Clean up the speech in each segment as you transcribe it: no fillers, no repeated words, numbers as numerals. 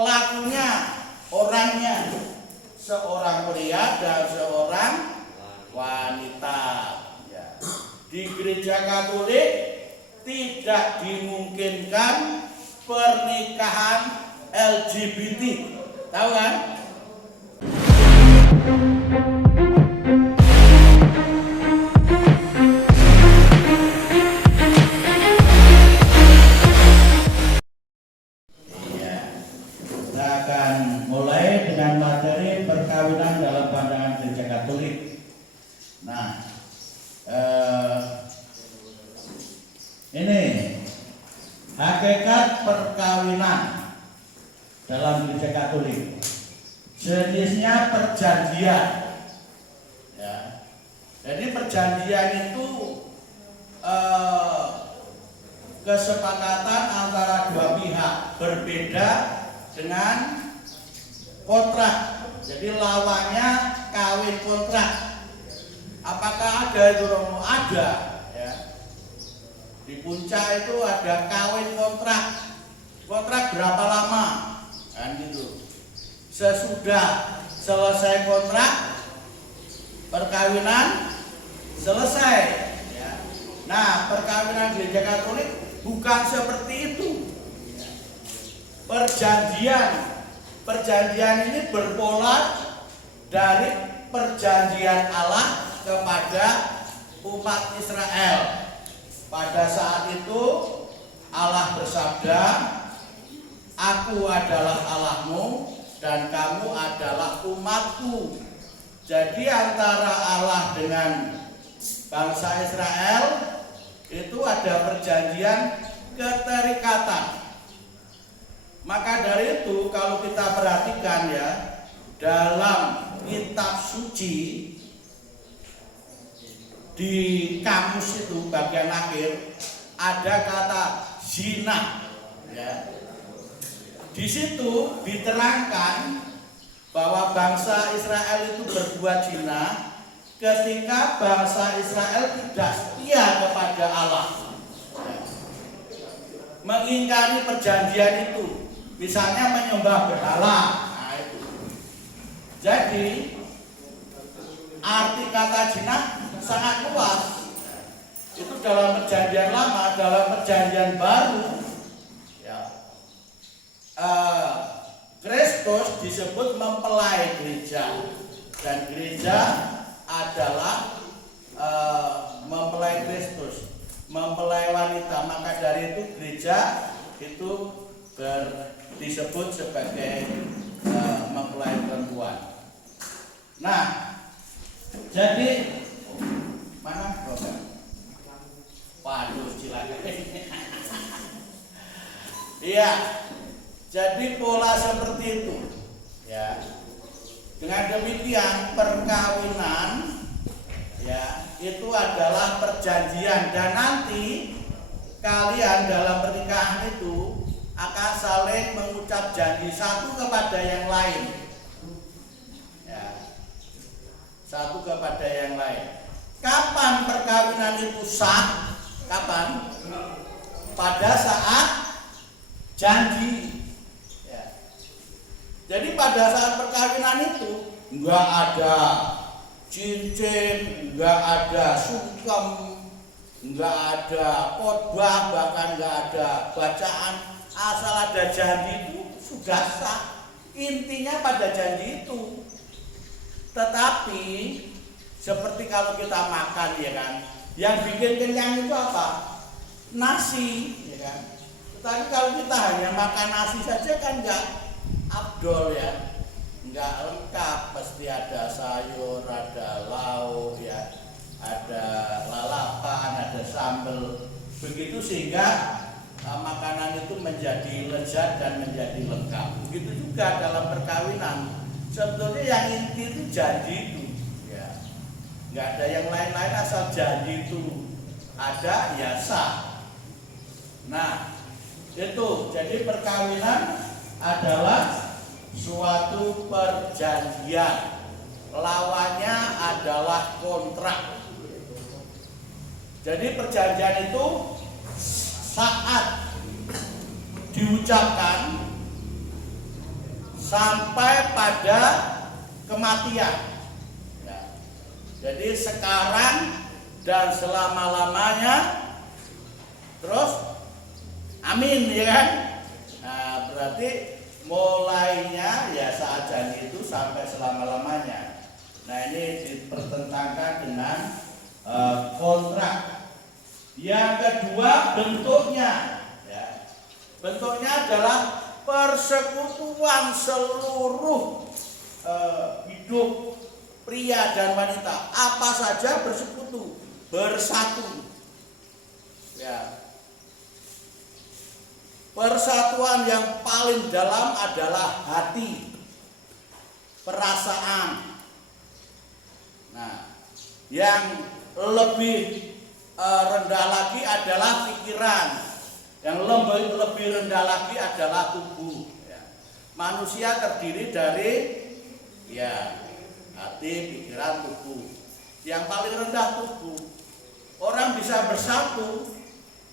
pelakunya, orangnya, seorang pria dan seorang wanita. Ya. Di gereja Katolik tidak dimungkinkan pernikahan LGBT, tahu kan? Kita akan mulai dengan materi perkawinan dalam pandangan gereja Katolik. Nah, ini hakikat perkawinan dalam gereja Katolik. Jenisnya perjanjian. Ya. Jadi perjanjian itu kesepakatan antara dua pihak, berbeda dengan kontrak. Jadi lawannya kawin kontrak. Apakah ada itu Romo? Ada. Ya. Di Puncak itu ada kawin kontrak. Kontrak berapa lama? Kan gitu. Sesudah selesai kontrak, perkawinan selesai. Ya. Nah, perkawinan gereja Katolik bukan seperti itu. Perjanjian ini berpola dari perjanjian Allah kepada umat Israel. Pada saat itu Allah bersabda, "Aku adalah Allahmu dan kamu adalah umatku." Jadi antara Allah dengan bangsa Israel itu ada perjanjian keterikatan. Maka dari itu kalau kita perhatikan ya, dalam kitab suci di kamus itu bagian akhir ada kata zina. Ya. Di situ diterangkan bahwa bangsa Israel itu berbuat zina ketika bangsa Israel tidak setia kepada Allah, mengingkari perjanjian itu, misalnya menyembah berhala. Nah, itu. Jadi arti kata zina sangat luas. Itu dalam perjanjian lama, dalam perjanjian baru. Kristus disebut mempelai gereja, dan gereja adalah mempelai Kristus, mempelai wanita. Maka dari itu gereja itu disebut sebagai mempelai perempuan. Nah, jadi mana program? Waduh, silakan. Iya. Jadi pola seperti itu, ya. Dengan demikian perkawinan, ya, itu adalah perjanjian, dan nanti kalian dalam pernikahan itu akan saling mengucap janji satu kepada yang lain, ya, satu kepada yang lain. Kapan perkawinan itu sah? Kapan? Pada saat janji. Jadi pada saat perkawinan itu enggak ada cincin, enggak ada sungkem, enggak ada khotbah, bahkan enggak ada bacaan. Asal ada janji itu sudah sah. Intinya pada janji itu. Tetapi seperti kalau kita makan, ya kan, yang bikin kenyang itu apa? Nasi, ya kan. Tetapi kalau kita hanya makan nasi saja kan enggak abdol, ya, nggak lengkap. Pasti ada sayur, ada lauk, ya, ada lalapan, ada sambal, begitu sehingga makanan itu menjadi lezat dan menjadi lengkap. Begitu juga dalam perkawinan. Sebetulnya yang inti itu janji itu, ya, nggak ada yang lain-lain, asal janji itu ada, ya sah. Nah, itu jadi perkawinan adalah suatu perjanjian, lawannya adalah kontrak. Jadi perjanjian itu saat diucapkan sampai pada kematian. Ya. Jadi sekarang dan selama-lamanya, terus amin, ya kan? Nah, berarti mulainya ya saat janji itu sampai selama-lamanya. Nah, ini dipertentangkan dengan kontrak. Yang kedua bentuknya, ya. Bentuknya adalah persekutuan seluruh hidup pria dan wanita. Apa saja bersekutu, bersatu. Ya. Persatuan yang paling dalam adalah hati, perasaan. Nah, yang lebih rendah lagi adalah pikiran. Yang lebih rendah lagi adalah tubuh. Ya. Manusia terdiri dari ya hati, pikiran, tubuh. Yang paling rendah tubuh. Orang bisa bersatu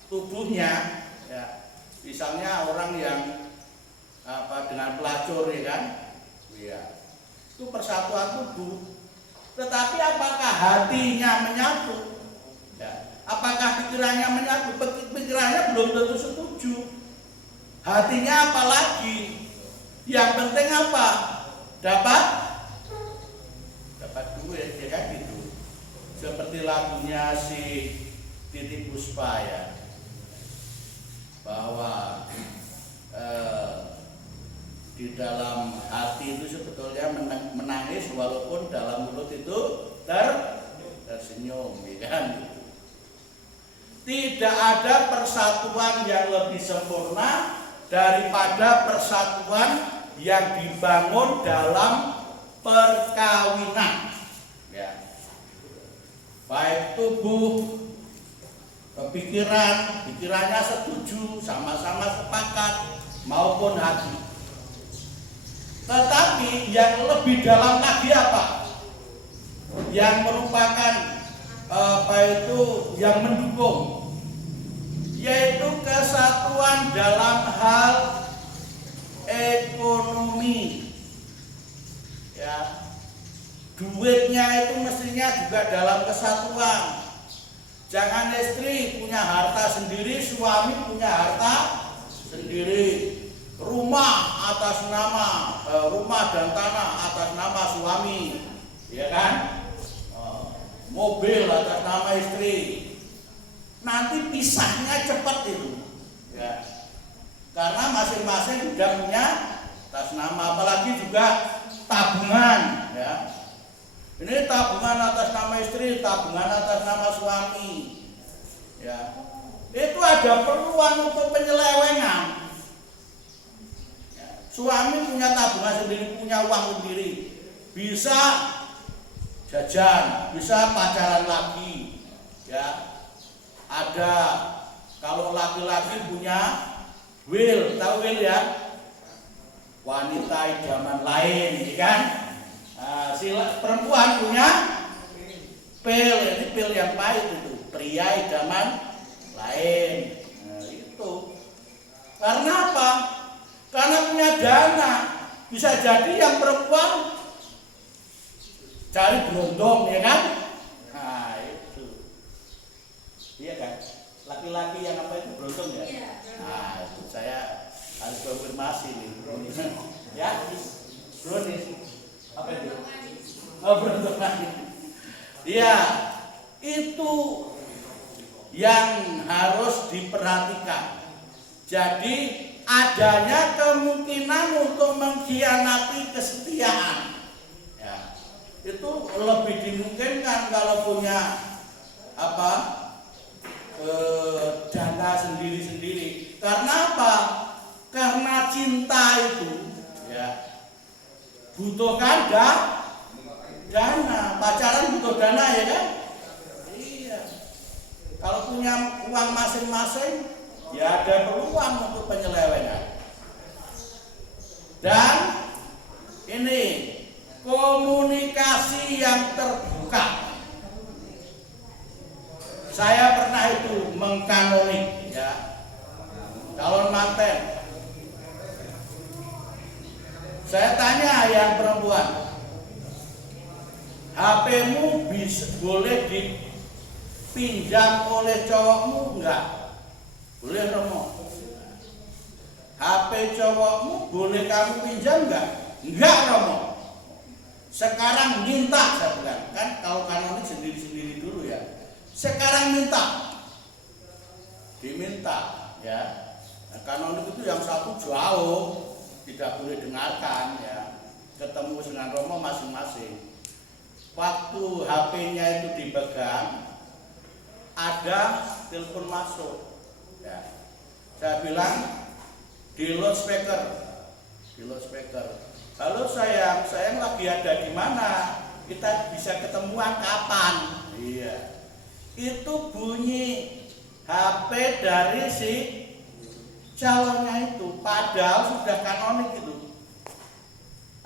tubuhnya. Ya. Misalnya orang yang dengan pelacur, ya kan? Ya. Itu persatuan tubuh. Tetapi apakah hatinya menyatu? Ya. Apakah pikirannya menyatu? Pikirannya belum tentu setuju. Hatinya apalagi? Yang penting apa? Dapat duit, ya kan gitu. Seperti lagunya si Titiek Puspa, ya. Bahwa di dalam hati itu sebetulnya menangis walaupun dalam mulut itu tersenyum, ya kan? Tidak ada persatuan yang lebih sempurna daripada persatuan yang dibangun dalam perkawinan. Ya. Baik tubuh, pikirannya setuju, sama-sama sepakat, maupun hati. Tetapi yang lebih dalam lagi apa? Yang merupakan yang mendukung, yaitu kesatuan dalam hal ekonomi. Ya. Duitnya itu mestinya juga dalam kesatuan. Jangan istri punya harta sendiri, suami punya harta sendiri. Rumah atas nama rumah dan tanah atas nama suami, ya kan? Mobil atas nama istri. Nanti pisahnya cepat itu, ya. Karena masing-masing juga punya atas nama, apalagi juga tabungan, ya. Ini tabungan atas nama istri, tabungan atas nama suami, ya. Itu ada peluang untuk penyelewengan. Suami punya tabungan sendiri, punya uang sendiri, bisa jajan, bisa pacaran lagi, ya. Ada kalau laki-laki punya will, tahu will ya? Wanita idaman lain, ya kan? Si perempuan punya pil, ini pil yang pahit itu, pria idaman lain. Nah, itu karena apa? Karena punya dana. Bisa jadi yang perempuan cari berondong, ya kan? Nah itu, iya kan? Laki-laki yang apa itu berondong ya? Nah itu saya harus konfirmasi nih. Ya, brownies apa itu? Oh, berondong lagi. Iya, itu yang harus diperhatikan. Jadi adanya kemungkinan untuk mengkhianati kesetiaan, ya, itu lebih dimungkinkan kalau punya dana sendiri-sendiri. Karena apa? Karena cinta itu, ya, butuhkan dana. Pacaran butuh dana, ya kan? Iya. Kalau punya uang masing-masing, ya ada peluang untuk penyelewengan. Dan ini komunikasi yang terbuka. Saya pernah itu mengkanonik, ya, calon manten. Saya tanya yang perempuan, HP-mu boleh dipinjam oleh cowokmu enggak? Boleh Romo. HP cowokmu boleh kamu pinjam enggak? Enggak Romo. Sekarang minta, saya bilang. Kan kalau kanonik sendiri-sendiri dulu ya. Sekarang minta. Diminta ya. Nah, kanonik itu yang satu jauh, tidak boleh dengarkan ya. Ketemu dengan Romo masing-masing. Waktu HP-nya itu dipegang, ada telepon masuk. Ya. Saya bilang di loudspeaker. Halo sayang lagi ada di mana? Kita bisa ketemuan kapan? Iya. Itu bunyi HP dari si calonnya itu, padahal sudah kanonik itu.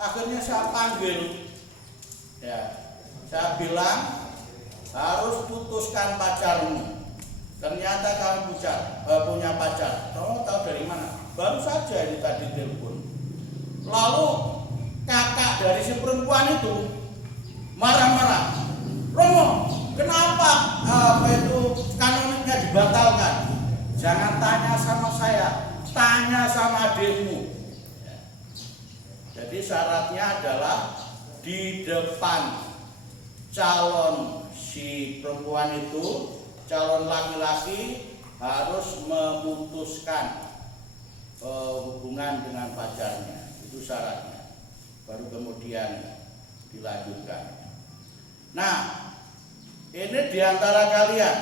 Akhirnya saya panggil, ya, saya bilang harus putuskan pacarmu. Ternyata kamu punya pacar. Kamu tahu dari mana? Baru saja ini tadi telepon. Lalu kakak dari si perempuan itu marah-marah. Romo, kenapa kanoniknya dibatalkan? Jangan tanya sama saya, tanya sama adikmu. Jadi syaratnya adalah di depan calon si perempuan itu, calon laki-laki harus memutuskan hubungan dengan pacarnya. Itu syaratnya. Baru kemudian dilanjutkan. Nah, ini diantara kalian,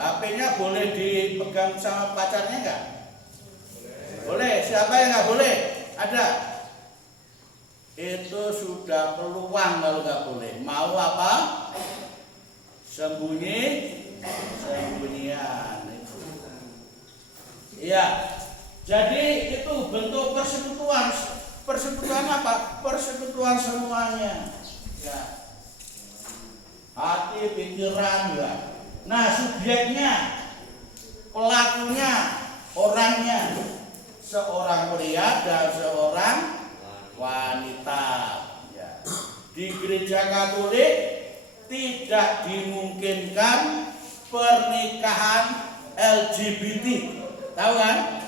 HP-nya boleh dipegang sama pacarnya enggak? Boleh. Siapa yang enggak boleh? Ada. Itu sudah peluang kalau enggak boleh. Mau apa? Sembunyian. Iya. Jadi itu bentuk persekutuan. Persekutuan apa? Persekutuan semuanya. Ya. Hati, pikiran ya. Nah, subjeknya, pelakunya, orangnya, seorang pria dan seorang wanita. Ya. Di gereja Katolik tidak dimungkinkan pernikahan LGBT, tahu kan?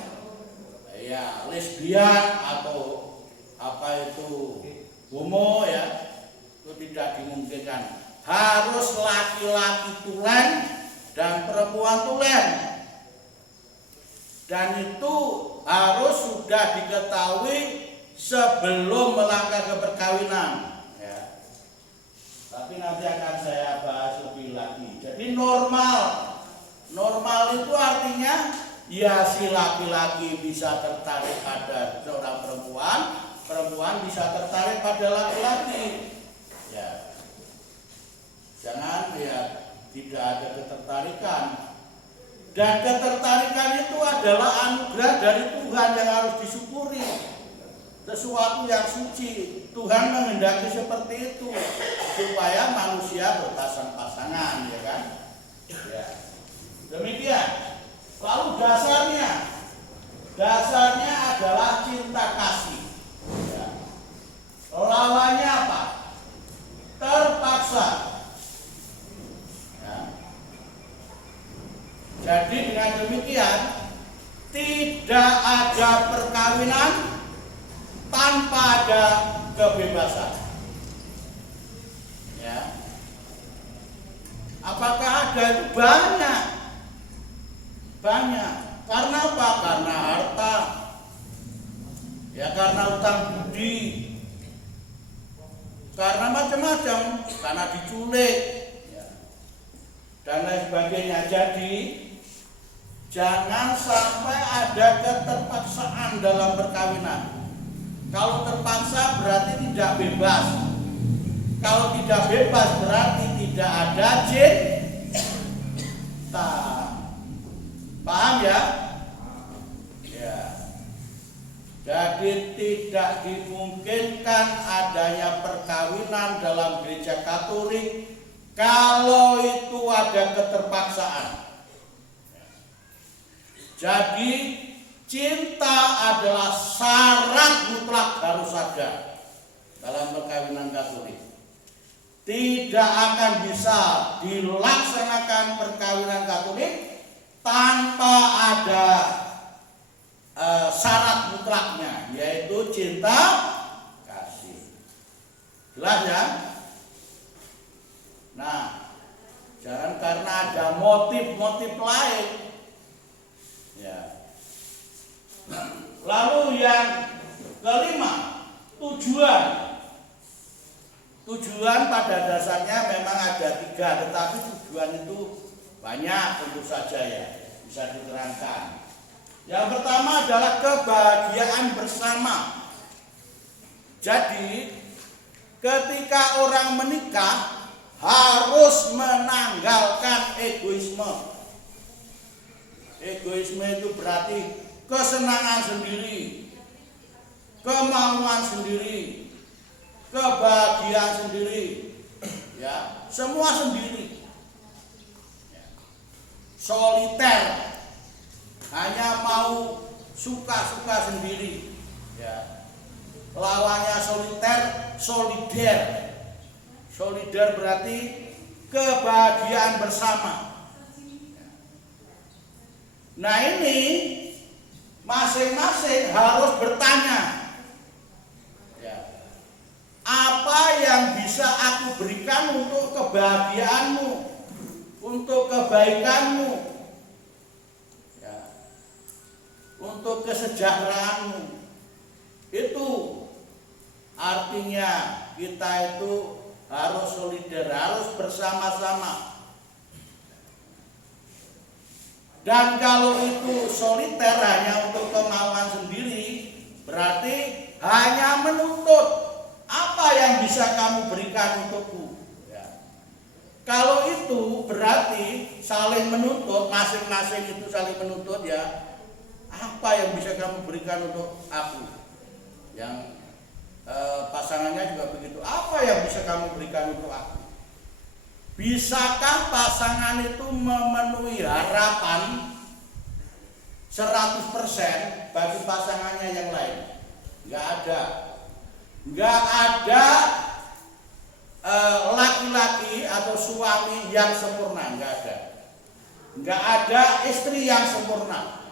Ya, lesbian atau apa itu homo ya, itu tidak dimungkinkan. Harus laki-laki tulen dan perempuan tulen, dan itu harus sudah diketahui sebelum melangkah ke perkawinan ya. Tapi nanti akan saya bahas lebih lagi. Jadi normal itu artinya ya si laki-laki bisa tertarik pada seorang perempuan, perempuan bisa tertarik pada laki-laki ya. Jangan ya tidak ada ketertarikan. Dan ketertarikan itu adalah anugerah dari Tuhan yang harus disyukuri. Sesuatu yang suci. Tuhan menghendaki seperti itu supaya manusia berpasang-pasangan, ya kan? Ya. Demikian. Lalu dasarnya adalah cinta kasih. Ya. Lawannya apa? Terpaksa. Jadi dengan demikian tidak ada perkawinan tanpa ada kebebasan. Ya. Apakah ada? Itu banyak. Karena apa? Karena harta. Ya karena utang budi. Karena macam-macam. Karena diculik. Ya. Dan lain sebagainya. Jadi jangan sampai ada keterpaksaan dalam perkawinan. Kalau terpaksa berarti tidak bebas. Kalau tidak bebas berarti tidak ada cinta. Paham ya? Ya. Jadi tidak dimungkinkan adanya perkawinan dalam gereja Katolik kalau itu ada keterpaksaan. Jadi cinta adalah syarat mutlak ada dalam perkawinan Katolik. Tidak akan bisa dilaksanakan perkawinan Katolik tanpa ada syarat mutlaknya, yaitu cinta kasih. Jelas ya? Nah, jangan karena ada motif-motif lain. Ya. Lalu yang kelima, tujuan. Tujuan pada dasarnya memang ada 3, tetapi tujuan itu banyak tentu saja ya, bisa diterangkan. Yang pertama adalah kebahagiaan bersama. Jadi ketika orang menikah harus menanggalkan egoisme. Egoisme itu berarti kesenangan sendiri, kemauan sendiri, kebahagiaan sendiri, ya, semua sendiri. Soliter, hanya mau suka-suka sendiri, ya. Lawannya soliter, solider. Solider berarti kebahagiaan bersama. Nah ini masing-masing harus bertanya, ya, apa yang bisa aku berikan untuk kebahagiaanmu, untuk kebaikanmu, ya, untuk kesejahteraanmu. Itu artinya kita itu harus solider, harus bersama-sama. Dan kalau itu soliter hanya untuk kemauan sendiri, berarti hanya menuntut apa yang bisa kamu berikan untukku. Ya. Kalau itu berarti saling menuntut, masing-masing itu saling menuntut, ya. Apa yang bisa kamu berikan untuk aku? Yang pasangannya juga begitu. Apa yang bisa kamu berikan untuk aku? Bisakah pasangan itu memenuhi harapan 100% bagi pasangannya yang lain? Enggak ada. Enggak ada laki-laki atau suami yang sempurna, enggak ada. Enggak ada istri yang sempurna.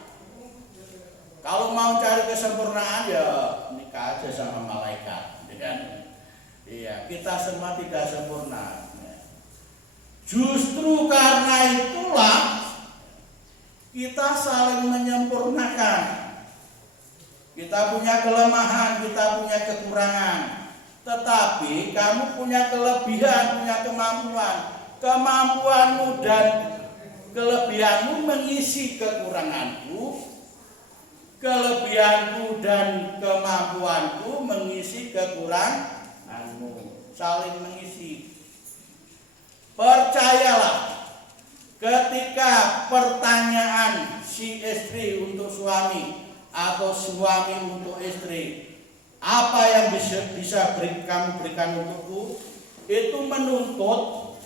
Kalau mau cari kesempurnaan ya nikah aja sama malaikat, kan? Iya, kita semua tidak sempurna. Justru karena itulah kita saling menyempurnakan. Kita punya kelemahan, kita punya kekurangan. Tetapi kamu punya kelebihan, punya kemampuan. Kemampuanmu dan kelebihanmu mengisi kekuranganku. Kelebihanku dan kemampuanku mengisi kekuranganmu. Saling mengisi. Percayalah, ketika pertanyaan si istri untuk suami atau suami untuk istri, apa yang bisa kamu berikan untukku, itu menuntut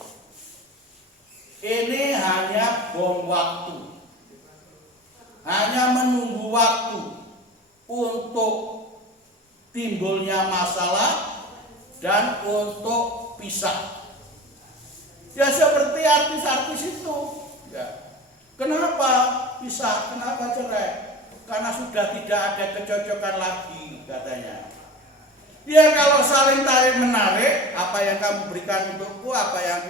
ini hanya bom waktu, hanya menunggu waktu untuk timbulnya masalah dan untuk pisah. Ya seperti artis-artis itu, ya. Kenapa pisah? Kenapa cerai? Karena sudah tidak ada kecocokan lagi, katanya. Ya kalau saling tarik menarik, apa yang kamu berikan untukku, apa yang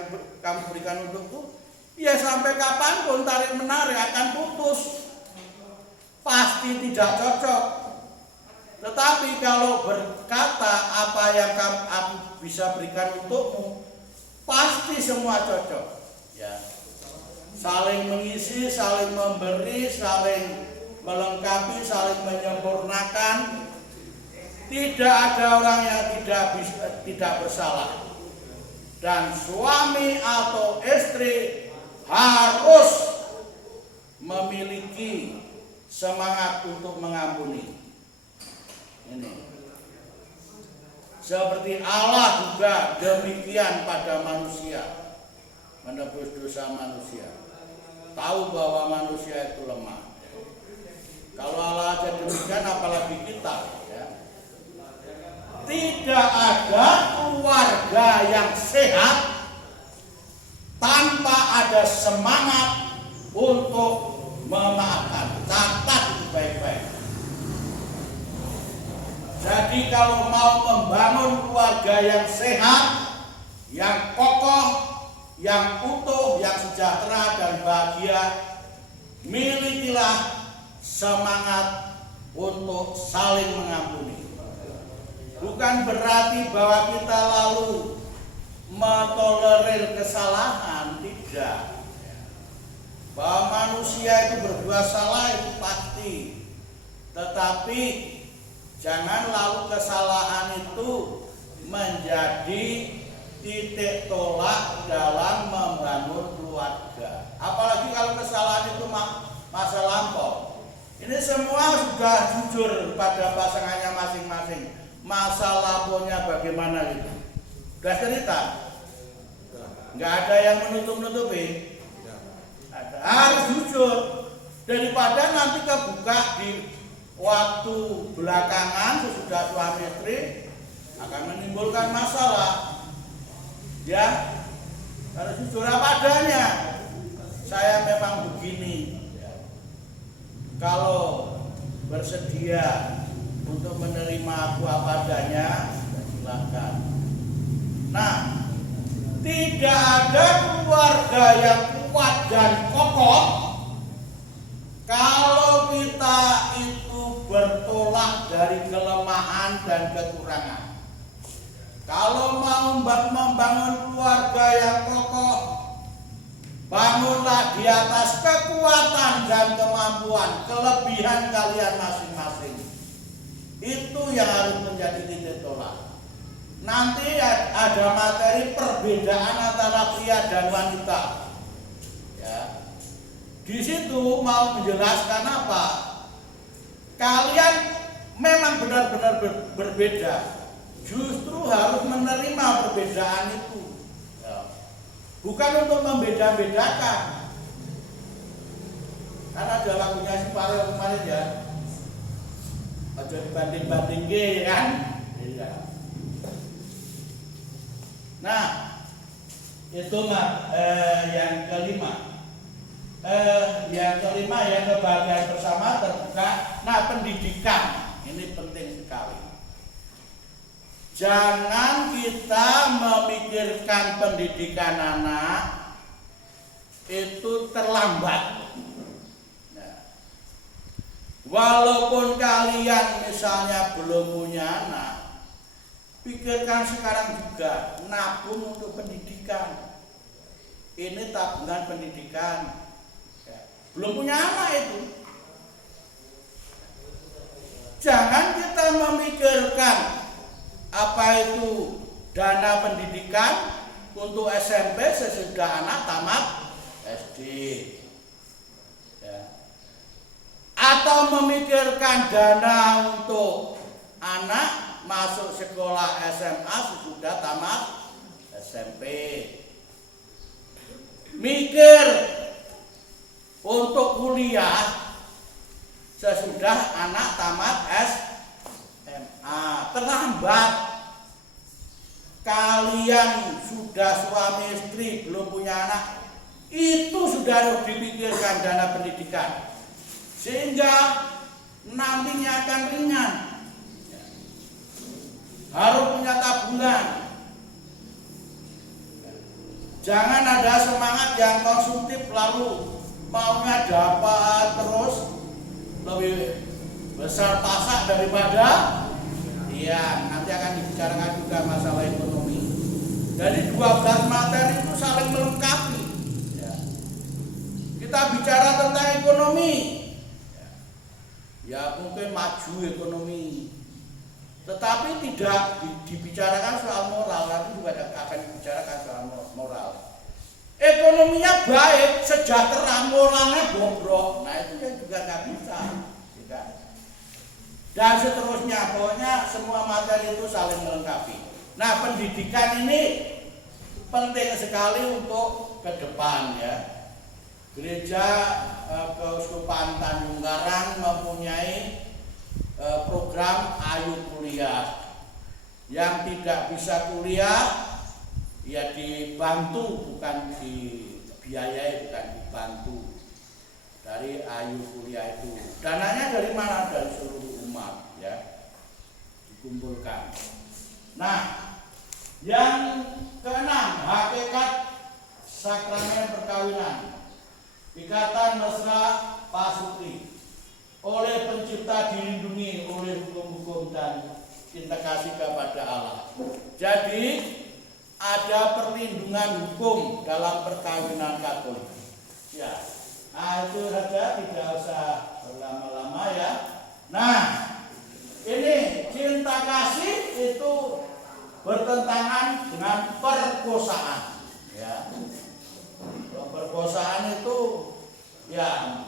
kamu berikan untukku, ya sampai kapanpun tarik menarik akan putus, pasti tidak cocok. Tetapi kalau berkata apa yang aku bisa berikan untukmu, pasti semua cocok, ya. Saling mengisi, saling memberi, saling melengkapi, saling menyempurnakan. Tidak ada orang yang tidak bersalah. Dan suami atau istri harus memiliki semangat untuk mengampuni. Ini. Seperti Allah juga demikian pada manusia, menebus dosa manusia. Tahu bahwa manusia itu lemah. Kalau Allah aja demikian, apalagi kita, ya. Jadi kalau mau membangun keluarga yang sehat, yang kokoh, yang utuh, yang sejahtera dan bahagia, milikilah semangat untuk saling mengampuni. Bukan berarti bahwa kita lalu mentolerir kesalahan, tidak. Bahwa manusia itu berbuat salah itu pasti, tetapi jangan lalu kesalahan itu menjadi titik tolak dalam membangun keluarga. Apalagi kalau kesalahan itu masa lampau. Ini semua sudah jujur pada pasangannya masing-masing. Masa lampaunya bagaimana itu? Sudah cerita? Nggak ada yang menutup-nutupi. Harus jujur, daripada nanti kebuka di waktu belakangan sesudah suami istri akan menimbulkan masalah. Ya, harus jujur apa adanya. Saya memang begini. Kalau bersedia untuk menerima aku apa adanya, silakan. Nah, tidak ada keluarga yang kuat dan kokoh kalau kita itu bertolak dari kelemahan dan kekurangan. Kalau mau membangun keluarga yang kokoh, bangunlah di atas kekuatan dan kemampuan, kelebihan kalian masing-masing. Itu yang harus menjadi titik tolak. Nanti ada materi perbedaan antara pria dan wanita. Ya. Di situ mau menjelaskan apa? Kalian memang benar-benar berbeda. Justru harus menerima perbedaan itu. Ya. Bukan untuk membeda-bedakan. Karena ada lagunya si Farel kemarin ya. Aja dibanding-bandingin kan? Iya. Nah, itu yang kelima. Yang kelima yang kebahagiaan bersama terbuka. Nah, pendidikan ini penting sekali. Jangan kita memikirkan pendidikan anak itu terlambat. Nah, walaupun kalian misalnya belum punya anak, pikirkan sekarang juga nabung untuk pendidikan. Ini tabungan pendidikan. Ya. Belum punya anak itu. Jangan kita memikirkan apa itu dana pendidikan untuk SMP sesudah anak tamat SD. Ya. Atau memikirkan dana untuk anak masuk sekolah SMA sesudah tamat SMP. Mikir untuk kuliah sesudah anak tamat SMA. Terlambat. Kalian sudah suami istri belum punya anak, itu sudah harus dipikirkan dana pendidikan sehingga nantinya akan ringan. Harus punya tabungan. Jangan ada semangat yang konsumtif lalu maunya dapat terus lebih besar pasak daripada iya, nanti akan dibicarakan juga masalah ekonomi. Jadi 12 materi itu saling melengkapi. Ya. Kita bicara tentang ekonomi. Ya mungkin maju ekonomi. Tetapi tidak dibicarakan soal moral, nanti juga akan dibicarakan soal moral. Ekonominya baik, sejahtera, moralnya bobrok. Nah itu yang juga nggak bisa. Tidak. Dan seterusnya, pokoknya semua materi itu saling melengkapi. Nah pendidikan ini penting sekali untuk ke depan ya. Gereja Keuskupan Tanjung Karang mempunyai program Ayu Kuliah. Yang tidak bisa kuliah ya dibantu, bukan dibiayai, bukan dibantu. Dari Ayu Kuliah itu dananya dari mana? Dari seluruh umat ya, dikumpulkan. Nah, yang keenam, hakikat sakramen perkawinan. Ikatan mesra pasutri oleh pencipta dilindungi oleh hukum-hukum dan cinta kasih kepada Allah. Jadi ada perlindungan hukum dalam perkawinan Katolik. Ya, nah itu saja, tidak usah berlama-lama ya. Nah, ini cinta kasih itu bertentangan dengan perkosaan. Ya, perkosaan itu ya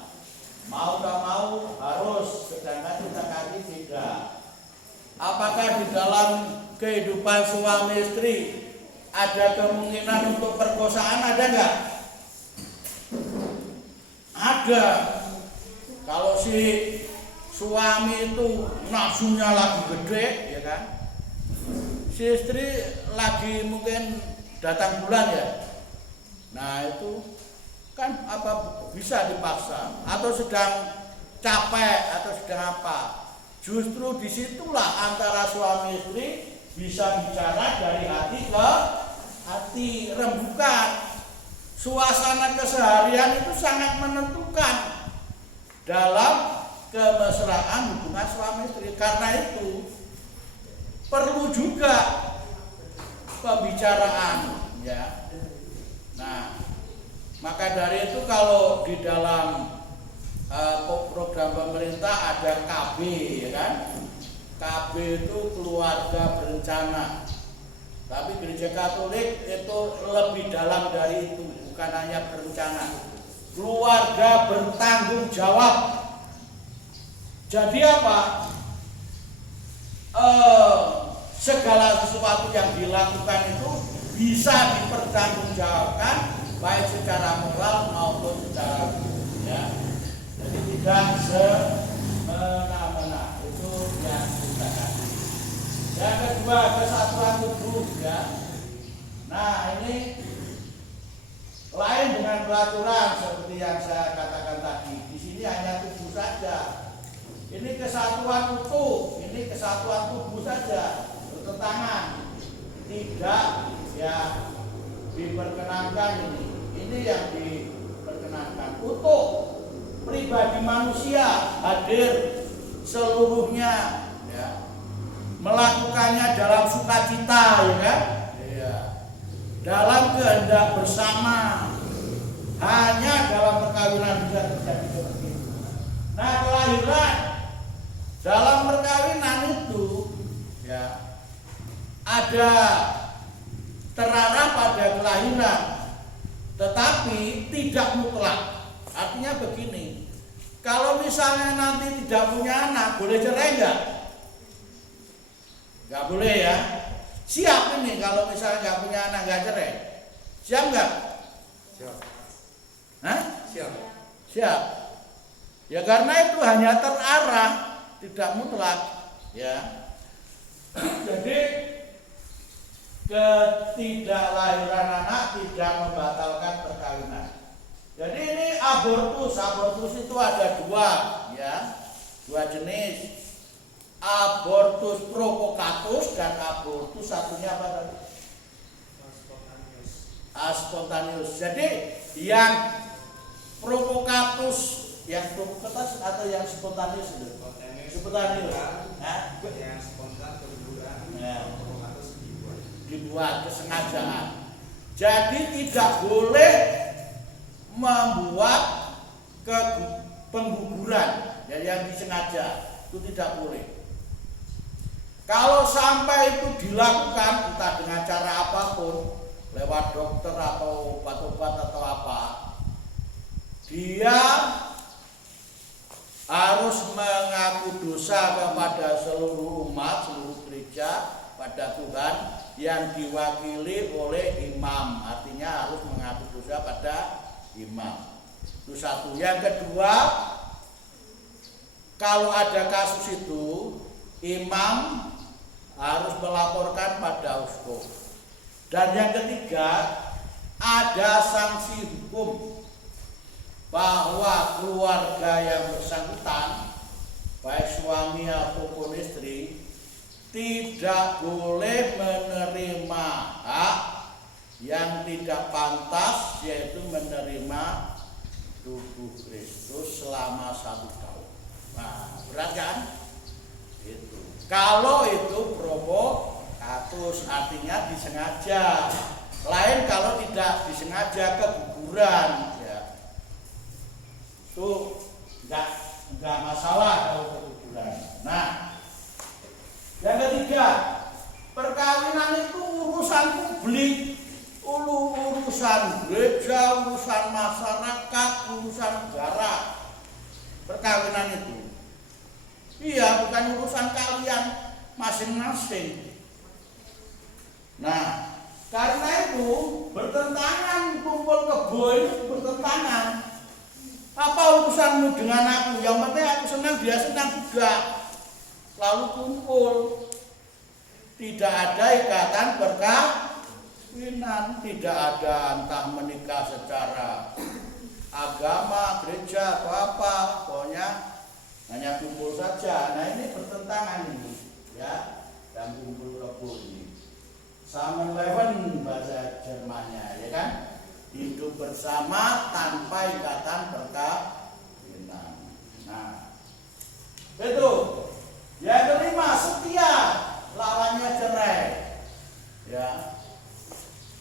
mau tak mau harus, sedangkan cinta kasih tidak. Apakah di dalam kehidupan suami istri ada kemungkinan untuk perkosaan? Ada nggak? Ada. Kalau si suami itu nafsunya lagi gede, ya kan? Si istri lagi mungkin datang bulan ya. Nah itu kan apa bisa dipaksa, atau sedang capek atau sedang apa? Justru disitulah antara suami istri bisa bicara dari hati ke hati, rembukan. Suasana keseharian itu sangat menentukan dalam kemesraan hubungan suami istri. Karena itu perlu juga pembicaraan, ya. Nah, maka dari itu kalau di dalam program pemerintah ada KB, ya kan? KB itu keluarga berencana. Tapi Gereja Katolik itu lebih dalam dari itu, bukan hanya berencana. Keluarga bertanggung jawab. Jadi apa? Segala sesuatu yang dilakukan itu bisa dipertanggungjawabkan baik secara moral maupun secara hukum, ya. Jadi tidak semena-mena, itu yang kita kasih. Yang kedua, kesatuan tubuh, ya. Nah, ini lain dengan peraturan seperti yang saya katakan tadi. Di sini hanya tubuh saja. Ini kesatuan utuh, ini kesatuan tubuh saja, bertentangan. Tidak ya diperkenankan ini. Ini yang diperkenankan. Utuh pribadi manusia hadir seluruhnya, ya. Melakukannya dalam sukacita, ya kan? Iya. Dalam kehendak bersama. Hanya dalam perkawinan bisa terjadi seperti itu. Nah, kelahiran dalam perkawinan itu ya ada terarah pada kelahiran, tetapi tidak mutlak. Artinya begini, kalau misalnya nanti tidak punya anak, boleh cerai enggak? Enggak boleh ya. Siap ini kalau misalnya enggak punya anak, enggak cerai. Siap enggak? Siap. Hah? Siap. Siap. Ya karena itu hanya terarah, tidak mutlak, ya. Jadi ketidaklahiran anak tidak membatalkan perkawinan. Jadi ini abortus itu ada dua, ya, dua jenis. Abortus provokatus dan abortus satunya apa tadi? Spontaneous. Jadi yang provokatus, yang provokatus atau yang spontaneous itu? Spontaneous. Nah, yang spontan keguguran, ya, provokatus dibuat kesengajaan. Jadi tidak boleh membuat pengguguran yang disengaja, itu tidak boleh. Kalau sampai itu dilakukan entah dengan cara apapun, lewat dokter atau obat-obat atau apa, dia harus mengaku dosa kepada seluruh umat, seluruh gereja, pada Tuhan yang diwakili oleh imam. Artinya harus mengaku dosa pada imam. Itu satu. Yang kedua, kalau ada kasus itu, imam harus melaporkan pada uskup. Dan yang ketiga, ada sanksi hukum bahwa keluarga yang bersangkutan, baik suami ataupun istri, tidak boleh menerima hak yang tidak pantas, yaitu menerima tubuh Kristus selama 1 tahun. Nah, berat kan? Itu. Kalau itu provokatus, artinya disengaja. Lain kalau tidak disengaja, keguguran, ya. Itu enggak masalah kalau keguguran. Nah, yang ketiga, perkawinan itu urusan publik, urusan gereja, urusan masyarakat, urusan negara. Perkawinan itu, iya, bukan urusan kalian masing-masing. Nah, karena itu bertentangan, kumpul kebo itu bertentangan. Apa urusanmu dengan aku? Yang penting aku senang, dia senang juga. Lalu kumpul. Tidak ada ikatan perkawinan, tidak ada entah menikah secara agama, gereja atau apa, pokoknya hanya kumpul saja. Nah, ini bertentangan ini, ya, dan kumpul kebo ini. Zusammenleben bahasa Jermannya, ya kan? Hidup bersama tanpa ikatan perkawinan. Nah, itu. Yang kelima, setia, lawannya cerai. Ya,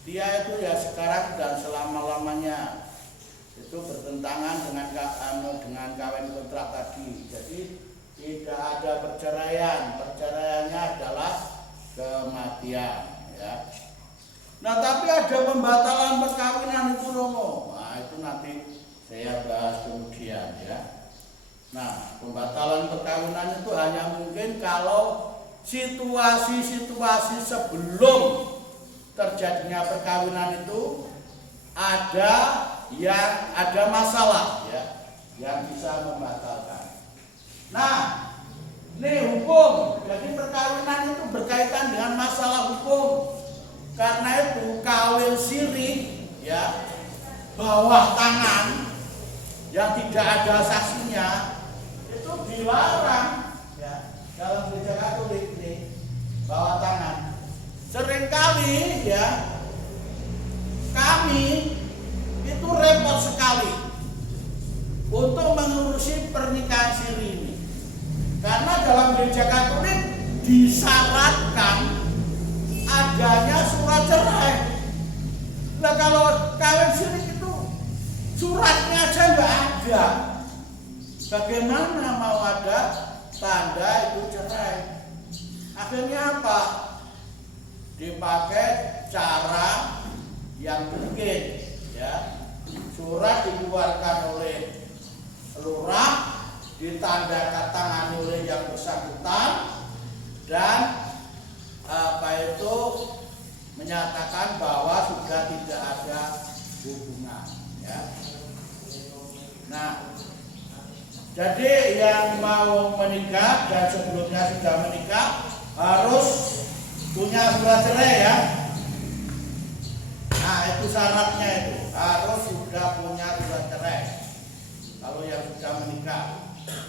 setia itu ya sekarang dan selama-lamanya. Itu bertentangan dengan kawin kontrak tadi. Jadi tidak ada perceraian. Perceraiannya adalah kematian. Ya. Nah, tapi ada pembatalan perkawinan itu loh. Nah, itu nanti saya bahas kemudian, ya. Nah, pembatalan perkawinan itu hanya mungkin kalau situasi-situasi sebelum terjadinya perkawinan itu ada masalah, ya, yang bisa membatalkan. Nah, ini hukum. Jadi perkawinan itu berkaitan dengan masalah hukum. Karena itu kawin siri, ya, bawah tangan yang tidak ada saksinya itu dilarang, ya, dalam gereja Katolik ini, bawah tangan. Seringkali, ya, kami itu repot sekali untuk mengurusi pernikahan siri ini. Karena dalam gereja Katolik disyaratkan adanya surat cerai. Nah, kalau kawin siri itu suratnya aja nggak ada, bagaimana mau ada tanda itu cerai? Akhirnya apa? Dipakai cara yang mungkin, ya, surat dikeluarkan oleh lurah, ditandatangani oleh yang bersangkutan, dan menyatakan bahwa sudah tidak ada hubungan, ya. Nah, jadi yang mau menikah dan sebelumnya sudah menikah harus punya surat cerai, ya. Nah, itu syaratnya, itu harus sudah punya surat cerai kalau yang sudah menikah.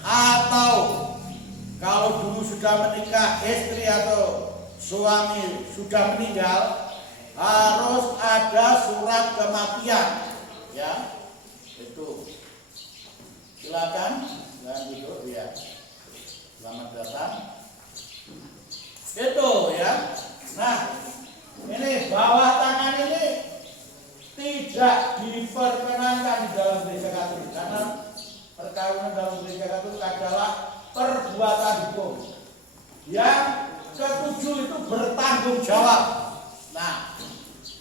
Atau kalau dulu sudah menikah, istri atau suami sudah meninggal, harus ada surat kematian, ya. Itu. Silakan, dan duduk, ya. Selamat datang. Itu, ya. Nah, ini bawah tangan ini tidak diperkenankan di dalam gereja Katolik, karena perkawinan dalam gereja Katolik adalah perbuatan hukum. Yang ketujuh itu bertanggung jawab. Nah,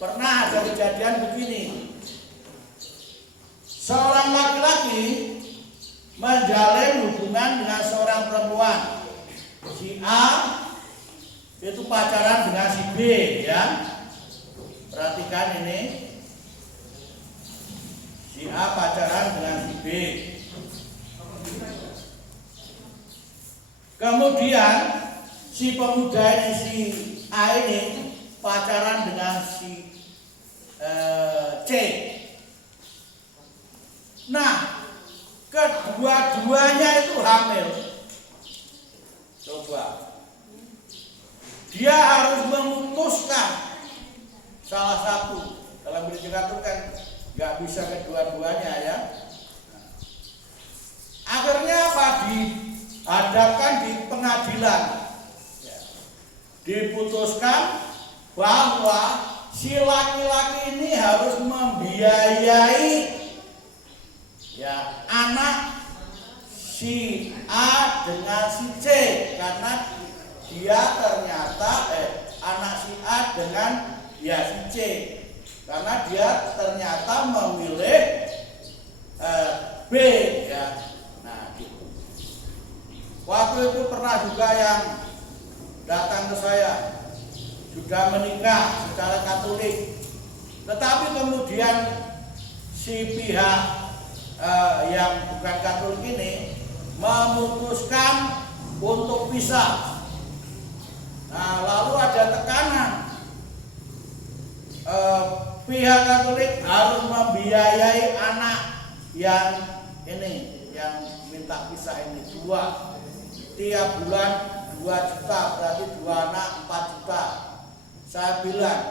pernah ada kejadian begini. Seorang laki-laki menjalin hubungan dengan seorang perempuan. Si A itu pacaran dengan si B, ya. Perhatikan ini. Si A pacaran dengan si B. Kemudian si pemuda ini, si A ini pacaran dengan si C. Nah, kedua-duanya itu hamil. Coba. dia harus memutuskan salah satu. Dalam gereja Katolik kan nggak bisa kedua-duanya ya. Akhirnya apa? Dihadapkan di pengadilan. Diputuskan bahwa si laki-laki ini harus membiayai ya anak si A dengan si C, karena dia ternyata anak si A dengan ya si C, karena dia ternyata memilih B ya. Nah gitu. Waktu itu pernah juga yang datang ke saya sudah menikah secara Katolik, tetapi kemudian si pihak yang bukan Katolik ini memutuskan untuk pisah. Nah, lalu ada tekanan pihak Katolik harus membiayai anak yang ini, yang minta pisah ini tiap bulan 2 juta, berarti 2 anak 4 juta. Saya bilang,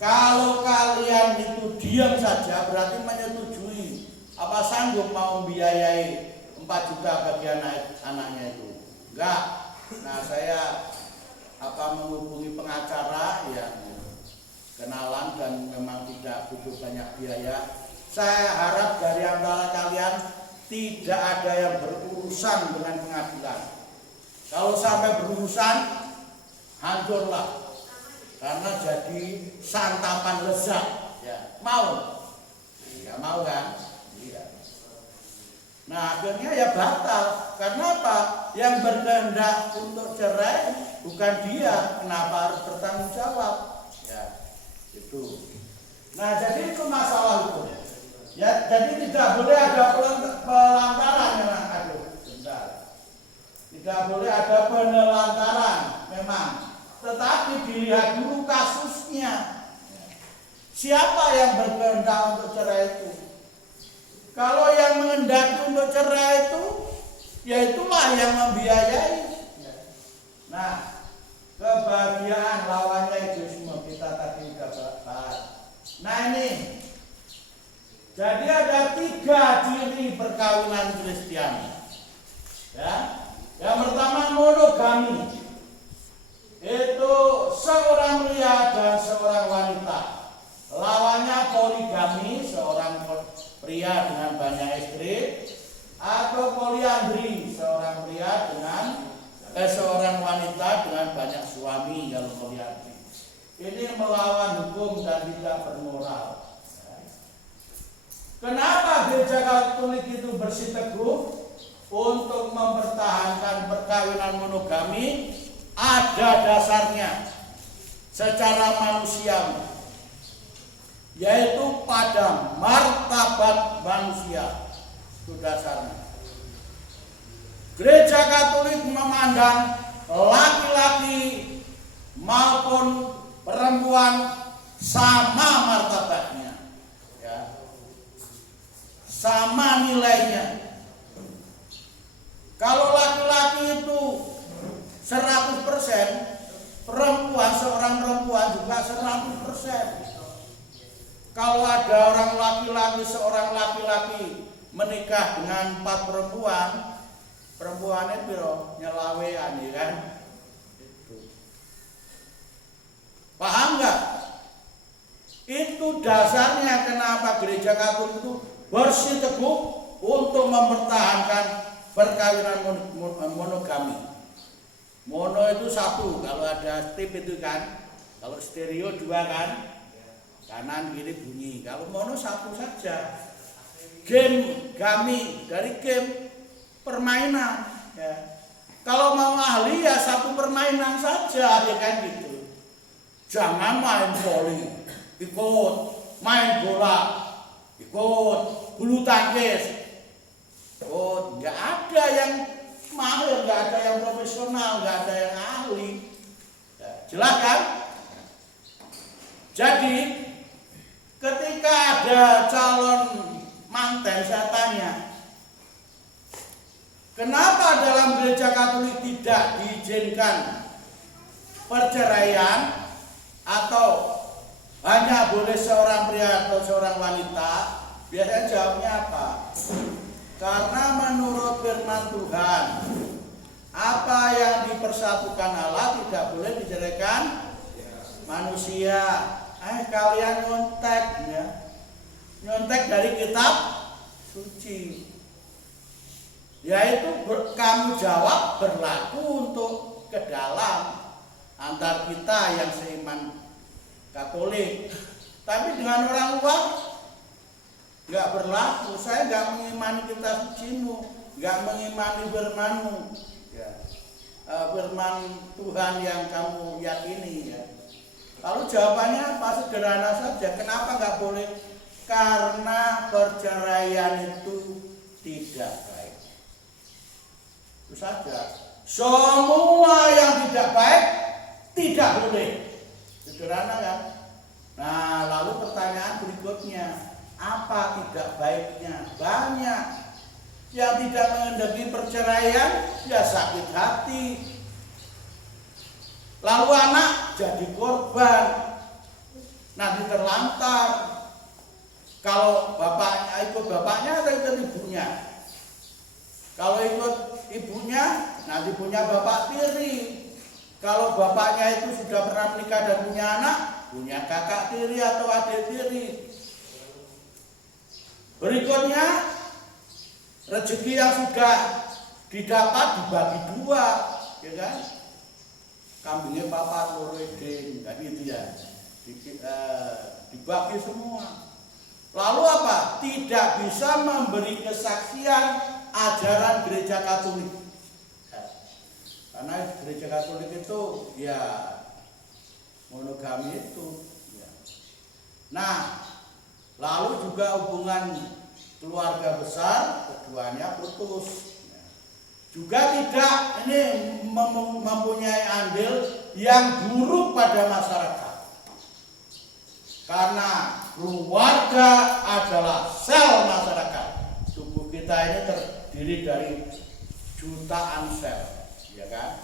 kalau kalian itu diam saja berarti menyetujui. Apa sanggup mau membiayai 4 juta bagi anaknya itu? Enggak. Nah, saya menghubungi pengacara yang kenalan dan memang tidak butuh banyak biaya. Saya harap dari antara kalian tidak ada yang berurusan dengan pengadilan. Kalau sampai berurusan, hancurlah, karena jadi santapan lezat. Ya, mau? Nggak mau kan? Iya. Nah akhirnya ya batal. Karena apa? Yang berkehendak untuk cerai bukan dia. Kenapa harus bertanggung jawab? Ya, itu. Nah jadi itu masalah hukum. Ya, jadi tidak boleh ada pelantaran memang. Aduh, bentar. Tidak boleh ada penelantaran memang. Tetapi dilihat dulu kasusnya. Siapa yang berkehendak untuk cerai itu? Kalau yang menghendaki untuk cerai itu, ya itulah yang membiayai. Nah, kebahagiaan lawannya egoisme, kita tadi sudah bahas. Nah ini, jadi ada 3 ciri perkawinan Kristiani. Ya, yang pertama monogami. Itu seorang pria dan seorang wanita. Lawannya poligami, seorang pria dengan banyak istri, atau poliandri, seorang pria dengan seorang wanita dengan banyak suami, kalau poliandri. Ini melawan hukum dan tidak bermoral. Kenapa gereja Katolik itu bersiteguh untuk mempertahankan perkawinan monogami? Ada dasarnya secara manusiawi, yaitu pada martabat manusia. Itu dasarnya. Gereja Katolik memandang laki-laki maupun perempuan sama martabatnya, ya, sama nilainya. Kalau laki-laki itu 100%, perempuan, seorang perempuan juga 100%. Kalau ada orang laki-laki, seorang laki-laki menikah dengan 4 perempuan, perempuannya biro nyelawean, ya kan? Paham nggak? Itu dasarnya kenapa gereja Katolik itu bersiteguh untuk mempertahankan perkawinan monogami. Mono itu 1, kalau ada tip itu kan. Kalau stereo 2 kan, kanan kiri bunyi. Kalau mono 1 saja. Game kami dari game permainan. Ya. Kalau mau ahli ya 1 permainan saja, ya kan gitu. Jangan main voli, ikut, main bola, ikut, bulu tangkis, ikut. Nggak ada yang mahir, nggak ada yang profesional, nggak ada yang ahli. Ya, jelas kan? Jadi ketika ada calon manten, saya tanya, kenapa dalam gereja Katolik tidak diizinkan perceraian atau hanya boleh seorang pria atau seorang wanita, biasanya jawabnya apa? Karena menurut firman Tuhan, apa yang dipersatukan Allah tidak boleh diceraikan manusia. Kalian nyontek ya. Nyontek dari kitab suci. Yaitu kamu jawab berlaku untuk ke dalam antar kita yang seiman Katolik. Tapi dengan orang luar nggak berlaku. Saya nggak mengimani kitab sucimu, nggak mengimani firmanmu, ya. Firman Tuhan yang kamu yakini ya. Lalu jawabannya apa? Sederhana saja. Kenapa nggak boleh? Karena perceraian itu tidak baik. Itu saja. Semua yang tidak baik tidak boleh. Sederhana kan? Nah, lalu pertanyaan berikutnya, apa tidak baiknya? Banyak. Yang tidak mengendaki perceraian, ya sakit hati. Lalu anak jadi korban, nanti terlantar. Kalau bapaknya ikut bapaknya atau ikut ibunya? Kalau ikut ibunya, nanti punya bapak tiri. Kalau bapaknya itu sudah pernah menikah dan punya anak, punya kakak tiri atau adik tiri. Berikutnya, rezeki yang sudah didapat dibagi dua, ya kan? Kambingnya papa loro edeng, kan itu ya. Dibagi semua. Lalu apa? Tidak bisa memberi kesaksian ajaran gereja Katolik. Karena gereja Katolik itu ya monogami itu. Ya. Nah, lalu juga hubungan keluarga besar keduanya putus. Juga tidak ini mempunyai andil yang buruk pada masyarakat. Karena keluarga adalah sel masyarakat. Tubuh kita ini terdiri dari jutaan sel, ya kan?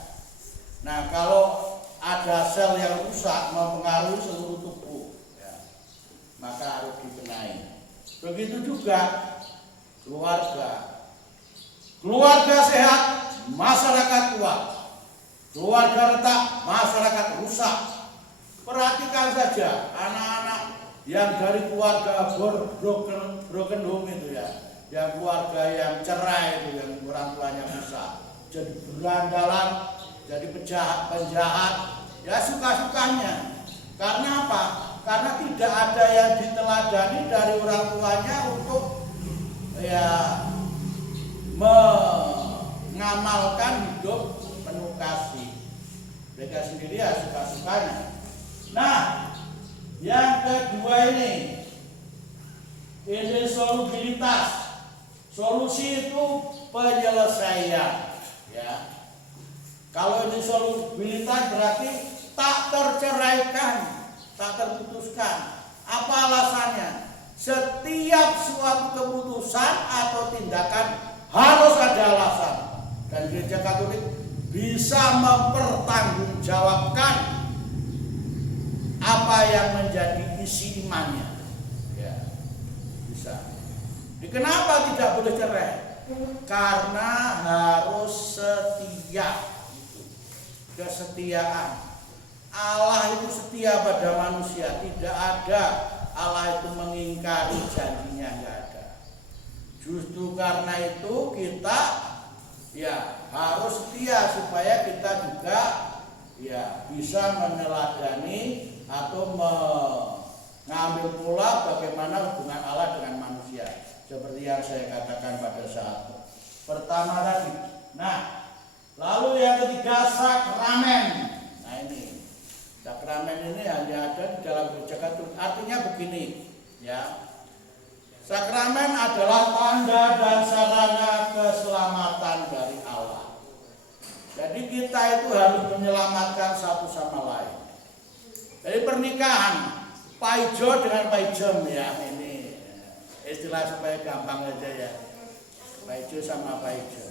Nah, kalau ada sel yang rusak mempengaruhi seluruh tubuh, ya, maka harus dibenahi. Begitu juga keluarga. Keluarga sehat, masyarakat kuat. Keluarga retak, masyarakat rusak. Perhatikan saja anak-anak yang dari keluarga broken home itu ya, yang keluarga yang cerai itu, yang orang tuanya rusak, jadi berandalan, jadi penjahat, ya suka-sukanya. Karena apa? Karena tidak ada yang diteladani dari orang tuanya untuk ya mengamalkan hidup penuh kasih. Mereka sendiri ya suka-sukanya. Nah, yang kedua ini solubilitas. Solusi itu penyelesaian, ya. Kalau ini solubilitas berarti tak terceraikan, tak terputuskan. Apa alasannya? Setiap suatu keputusan atau tindakan harus ada alasan, dan gereja Katolik bisa mempertanggungjawabkan apa yang menjadi isi imannya, ya, bisa. Kenapa tidak boleh cerai? Karena harus setia. Kesetiaan. Allah itu setia pada manusia, tidak ada Allah itu mengingkari janjinya, nggak ada. Justru karena itu kita ya harus setia supaya kita juga ya bisa meneladani atau mengambil pula bagaimana hubungan Allah dengan manusia, seperti yang saya katakan pada saat pertama tadi. Nah, lalu yang ketiga sakramen. Nah ini sakramen ini hanya ada di dalam gereja Katolik. Artinya begini, ya. Sakramen adalah tanda dan sarana keselamatan dari Allah. Jadi kita itu harus menyelamatkan satu sama lain. Dari pernikahan, paijo dengan paijem ya, ini istilah supaya gampang aja ya. Paijo sama paijem.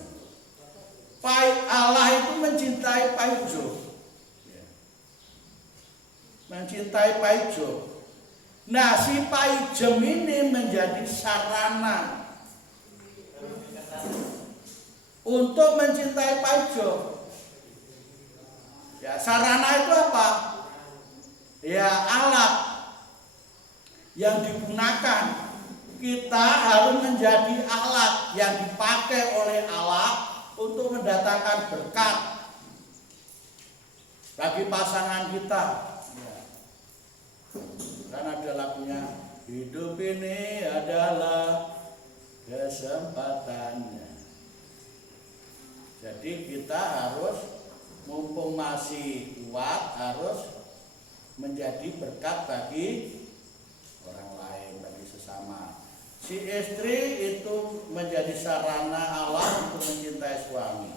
Allah itu mencintai paijo. mencintai Paijo. Nah, si Paijem ini menjadi sarana untuk mencintai Paijo. Ya, sarana itu apa? Ya, alat yang digunakan. Kita harus menjadi alat yang dipakai oleh Allah untuk mendatangkan berkat bagi pasangan kita. Ya. Kan ada lagunya, hidup ini adalah kesempatannya. Jadi kita harus mumpung masih kuat harus menjadi berkat bagi orang lain, bagi sesama. Si istri itu menjadi sarana Allah untuk mencintai suami.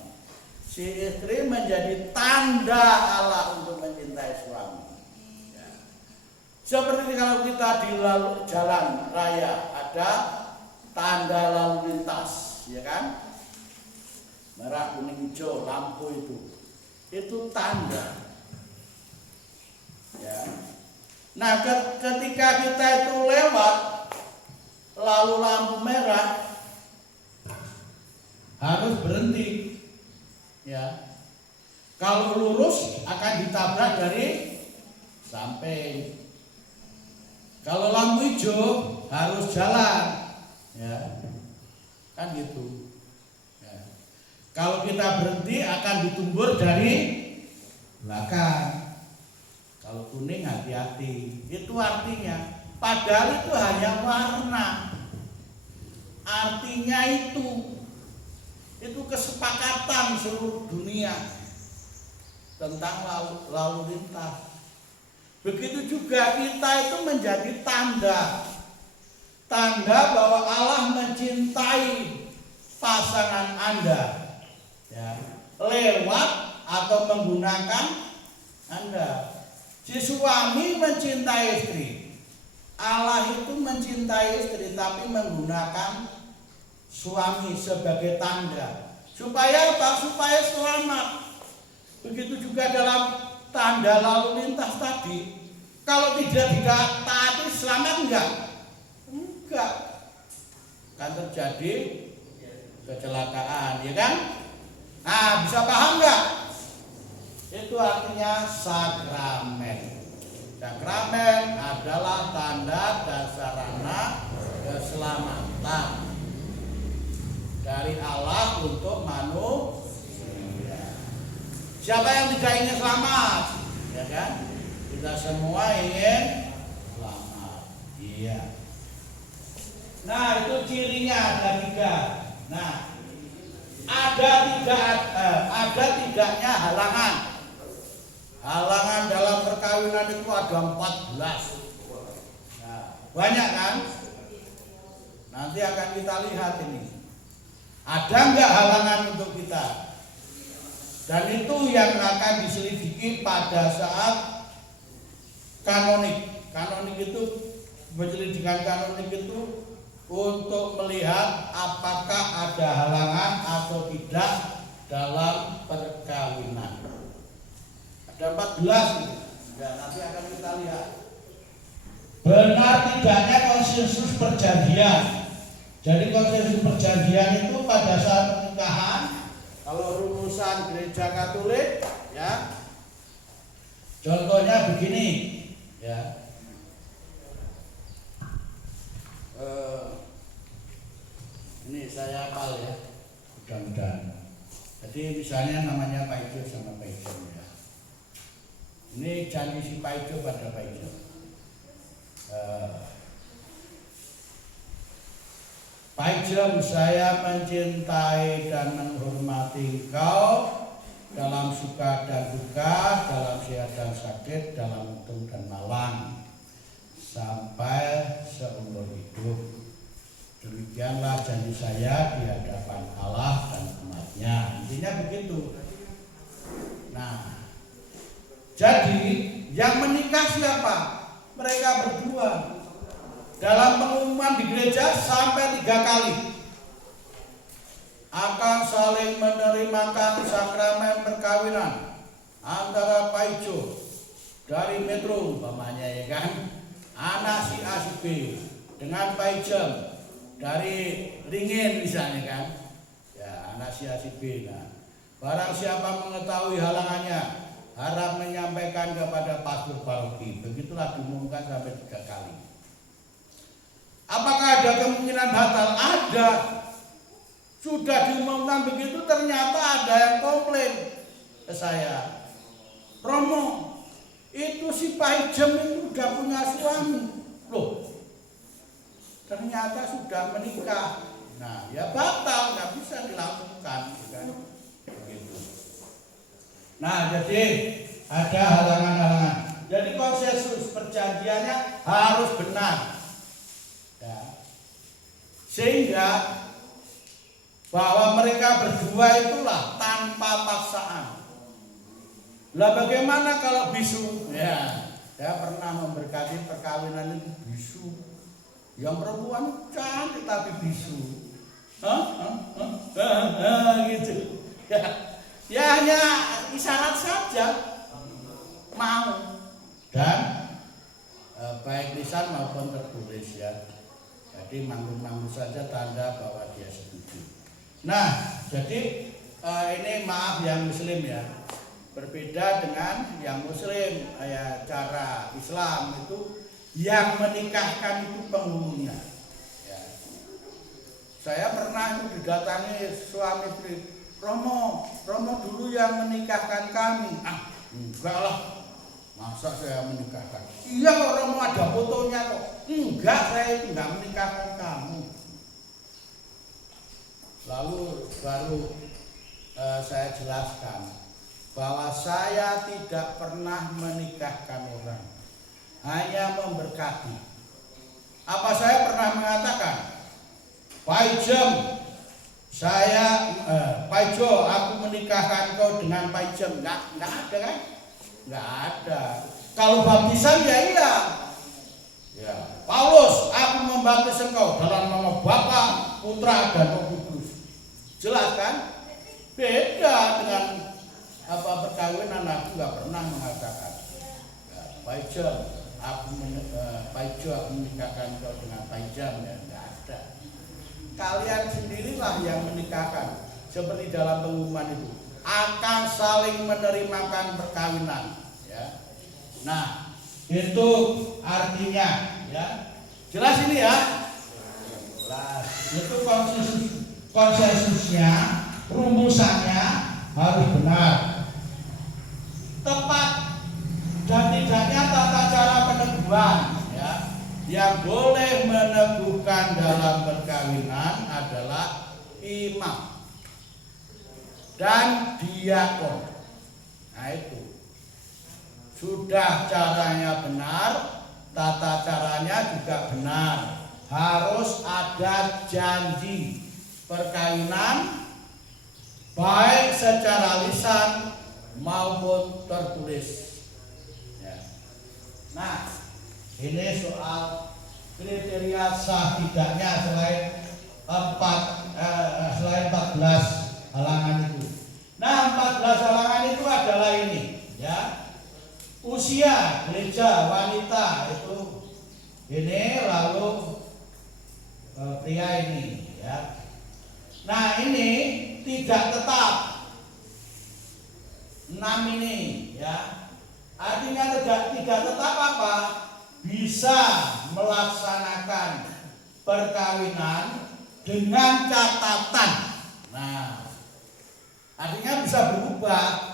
Si istri menjadi tanda Allah untuk mencintai suami. Ya. Seperti kalau kita di jalan raya ada tanda lalu lintas, ya kan? Merah, kuning, hijau, lampu itu tanda. Ya. Nah, ketika kita itu lewat lalu lampu merah harus berhenti. Ya. Kalau lurus akan ditabrak dari samping. Kalau lampu hijau harus jalan. Ya. Kan gitu. Ya. Kalau kita berhenti akan ditumbur dari belakang. Kalau kuning hati-hati. Itu artinya padahal itu hanya warna. Artinya itu kesepakatan seluruh dunia tentang lalu lintas. Begitu juga kita itu menjadi tanda bahwa Allah mencintai pasangan Anda, ya, lewat atau menggunakan Anda. Si suami mencintai istri. Allah itu mencintai istri tapi menggunakan suami sebagai tanda. Supaya apa? Supaya selamat. Begitu juga dalam tanda lalu lintas tadi. Kalau tidak taati selamat enggak? Enggak. Kan terjadi kecelakaan, ya kan? Nah, bisa paham enggak? Itu artinya sakramen. Sakramen adalah tanda dan sarana keselamatan dari Allah untuk manusia. Siapa yang tidak ingin selamat? Ya kan? Kita semua ingin selamat. Iya. Nah, itu cirinya ada 3. Nah, ada tidaknya halangan. Halangan dalam perkawinan itu ada 14. Nah, banyak kan? Nanti akan kita lihat ini. Ada enggak halangan untuk kita? Dan itu yang akan diselidiki pada saat kanonik. Kanonik itu, penyelidikan kanonik itu untuk melihat apakah ada halangan atau tidak dalam perkawinan. Ada 14 ini. Ya, nanti akan kita lihat. Benar tidaknya konsensus perjanjian. Jadi konsensus perjanjian itu pada saat pernikahan, kalau rumusan gereja Katolik, ya, contohnya begini, ya. Ini saya hafal ya, mudah-mudahan. Jadi misalnya namanya Pak Ijo sama Pak Ijo ya. Ini janji si Pak Ijo pada Pak Ijo. Pak Ijo, saya mencintai dan menghormati engkau dalam suka dan duka, dalam sehat dan sakit, dalam untung dan malang, sampai seumur hidup. Demikianlah janji saya di hadapan Allah dan umatnya. Intinya begitu. Nah, jadi yang menikah siapa? Mereka berdua. Dalam pengumuman di gereja sampai 3 kali akan saling menerimakan sakramen perkawinan antara Pak Ijo dari Metro umpamanya ya kan, anak si A si B dengan paijem dari Ringin misalnya kan, ya anak si A si B. Nah, barang siapa mengetahui halangannya harap menyampaikan kepada pastor paroki. Begitulah diumumkan sampai 3 kali. Apakah ada kemungkinan batal? Ada. Sudah diumumkan begitu, ternyata ada yang komplain ke saya. Romo, itu si paijem itu udah punya suami. Loh, ternyata sudah menikah. Nah, ya batal, nggak bisa dilakukan. Kan? Begitu. Nah, jadi ada halangan-halangan. Jadi konsensus perjanjiannya harus benar. Ya. Sehingga bahwa mereka berdua itulah tanpa paksaan. Lah bagaimana kalau bisu? Ya, saya pernah memberkati perkawinan itu bisu. Yang perempuan cantik tapi bisu. Gitu. Ya hanya isyarat saja mau dan baik lisan maupun tertulis ya. Jadi manggul-manggul saja tanda bahwa dia setuju. Nah, jadi ini maaf yang muslim ya. Berbeda dengan yang muslim, ya cara Islam itu yang menikahkan itu penghulunya. Ya. Saya pernah itu didatangi suami istri, Romo dulu yang menikahkan kami. Ah, enggak lah, masa saya menikahkan? Iya kok Romo ada fotonya kok. Enggak, saya itu enggak menikahkan kamu. Lalu baru saya jelaskan bahwa saya tidak pernah menikahkan orang, hanya memberkati. Apa saya pernah mengatakan, Paijem, Paijo, aku menikahkan kau dengan Paijem? Enggak ada kan? Enggak ada. Kalau baptisan ya iya. Ya, Paulus, aku membaptis engkau dalam nama Bapa, Putra dan Roh Kudus. Jelas kan? Beda dengan perkawinan. Aku nggak pernah mengatakan Paijem, aku menikahkan kau dengan Paijem, ya nggak ada. Kalian sendirilah yang menikahkan. Seperti dalam pengumuman itu akan saling menerimakan perkawinan. Ya. Nah, itu artinya ya. Jelas ini ya. Jelas. Itu konsensusnya, rumusannya harus benar, tepat, dan tidaknya tata cara peneguhan ya. Yang boleh meneguhkan dalam perkawinan adalah imam dan diakon. Nah itu sudah caranya benar, tata caranya juga benar. Harus ada janji perkawinan baik secara lisan maupun tertulis. Ya. Nah, ini soal kriteria sah tidaknya selain 14 halangan itu. Nah, 14 halangan itu adalah ini, ya. Usia gereja wanita itu ini, lalu pria ini, ya. Nah, ini tidak tetap 6 ini, ya. Artinya tidak tetap apa? Bisa melaksanakan perkawinan dengan catatan. Nah, artinya bisa berubah.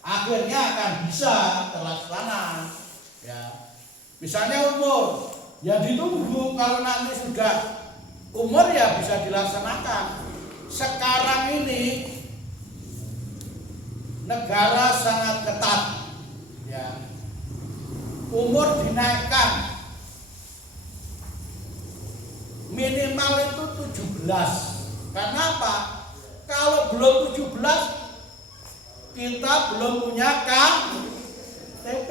Akhirnya akan bisa terlaksana. Ya. Misalnya umur, ya ditunggu, kalau nanti sudah umur ya bisa dilaksanakan. Sekarang ini negara sangat ketat, ya. Umur dinaikkan minimal itu 17. Karena apa? Kalau belum 17 kita belum punya KTP.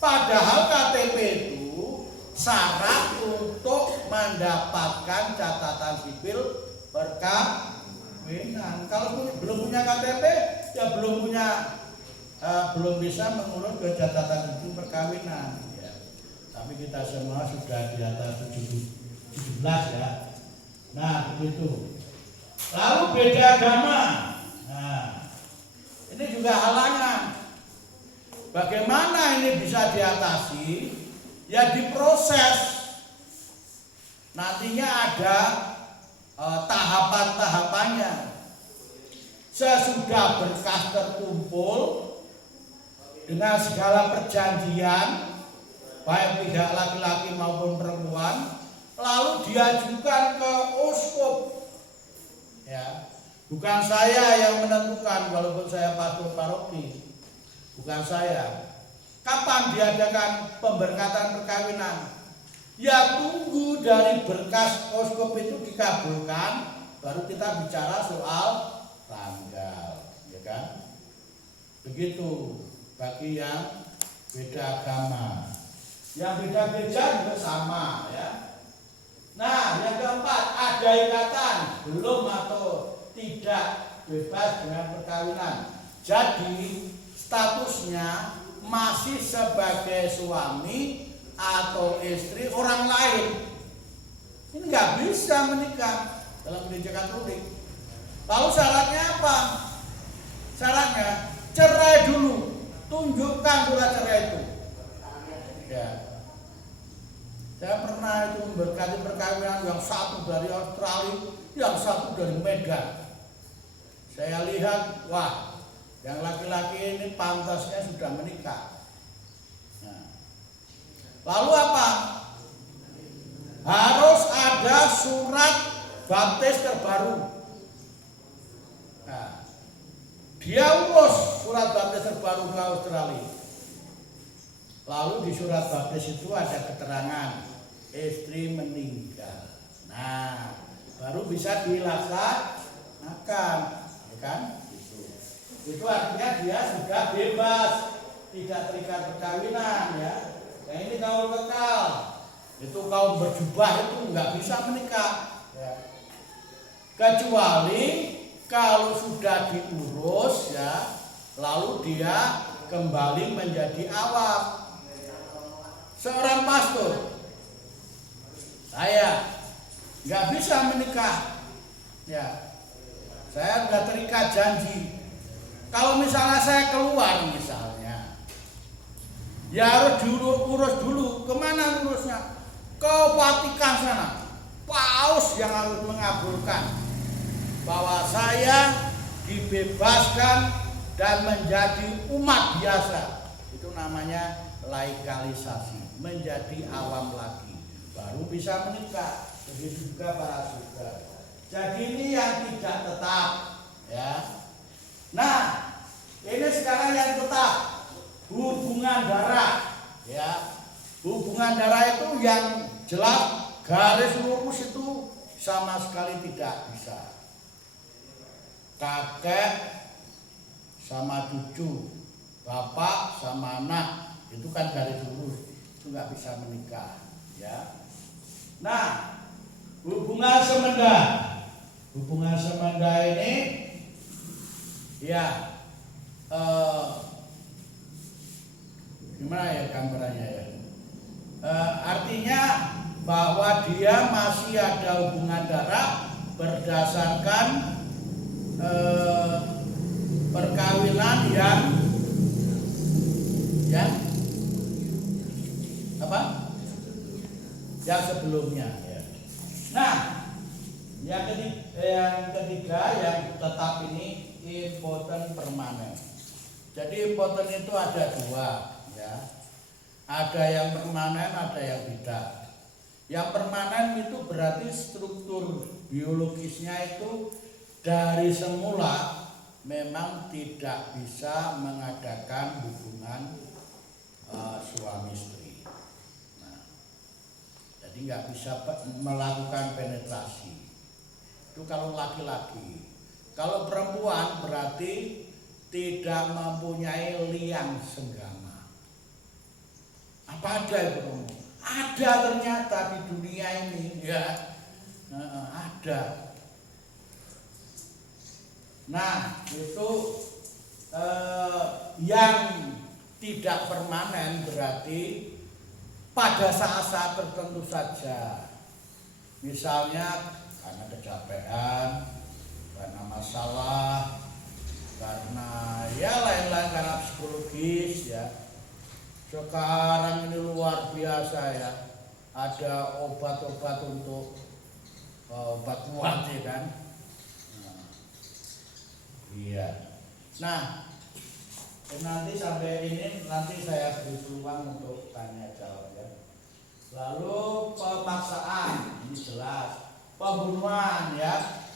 Padahal KTP itu syarat untuk mendapatkan catatan sipil perkawinan. Kalau belum punya KTP, ya belum punya belum bisa mengurus catatan hukum perkawinan ya. Tapi kita semua sudah di atas 17 ya. Nah begitu. Lalu beda agama. Nah ini juga halangan. Bagaimana ini bisa diatasi? Ya diproses. Nantinya ada tahapan-tahapannya. Sesudah berkas terkumpul dengan segala perjanjian baik pihak laki-laki maupun perempuan, lalu diajukan ke uskup. Ya, bukan saya yang menentukan, walaupun saya pastor paroki, bukan saya. Kapan diadakan pemberkatan perkawinan? Ya tunggu dari berkas uskup itu dikabulkan, baru kita bicara soal tanggal, ya kan? Begitu bagi yang beda agama. Yang beda-beda juga sama, ya. Nah, yang keempat, ada ikatan belum atau tidak bebas dengan perkawinan. Jadi statusnya masih sebagai suami atau istri orang lain. Ini nggak bisa menikah dalam gereja Katolik. Lalu syaratnya apa? Syaratnya cerai dulu, tunjukkan surat cerai itu. Ya. Saya pernah itu memberkati perkawinan yang satu dari Australia, yang satu dari Medan. Saya lihat, wah, yang laki-laki ini pantasnya sudah menikah. Nah. Lalu apa? Harus ada surat baptis terbaru. Nah, dia urus surat baptis terbaru ke Australia. Lalu di surat baptis itu ada keterangan istri meninggal. Nah, baru bisa dilaksanakan, ya kan? Itu artinya dia sudah bebas, tidak terikat perkawinan, ya. Nah ini kaum kekal, itu kaum berjubah itu nggak bisa menikah, ya. Kecuali kalau sudah diurus, ya, lalu dia kembali menjadi awam. Seorang pastor, saya nggak bisa menikah, ya. Saya nggak terikat janji. Kalau misalnya saya keluar misalnya, ya harus urus dulu. Kemana urusnya? Ke Vatikan sana. Paus yang harus mengabulkan bahwa saya dibebaskan dan menjadi umat biasa. Itu namanya laikalisasi, menjadi awam lagi, baru bisa menikah. Begitu juga para saudara. Jadi ini yang tidak tetap, ya. Nah, ini sekarang yang tetap, hubungan darah, ya. Hubungan darah itu yang jelas garis lurus itu sama sekali tidak bisa. Kakek sama cucu, bapak sama anak, itu kan garis lurus, itu nggak bisa menikah, ya. Nah, hubungan semenda ini, ya, gimana ya gambarannya ya? Artinya bahwa dia masih ada hubungan darah berdasarkan perkawinan yang apa? Yang sebelumnya, ya. Nah, yang ketiga yang tetap ini impoten permanen. Jadi impoten itu ada dua, ya. Ada yang permanen, ada yang tidak. Yang permanen itu berarti struktur biologisnya itu dari semula memang tidak bisa mengadakan hubungan suami istri. Nah, jadi nggak bisa melakukan penetrasi. Itu kalau laki-laki. Kalau perempuan berarti tidak mempunyai liang senggama. Apa ada itu? Ada ternyata di dunia ini, ya. Ada. Nah, itu yang tidak permanen berarti pada saat-saat tertentu saja. Misalnya karena kecapean, karena masalah, karena ya lain-lain, karena psikologis ya. Sekarang ini luar biasa ya, ada obat-obat untuk obat kuat ya kan. Iya. Nah, nanti sampai ini nanti saya beri peluang untuk tanya jawab ya. Lalu pemaksaan, ini jelas. Pembunuhan ya.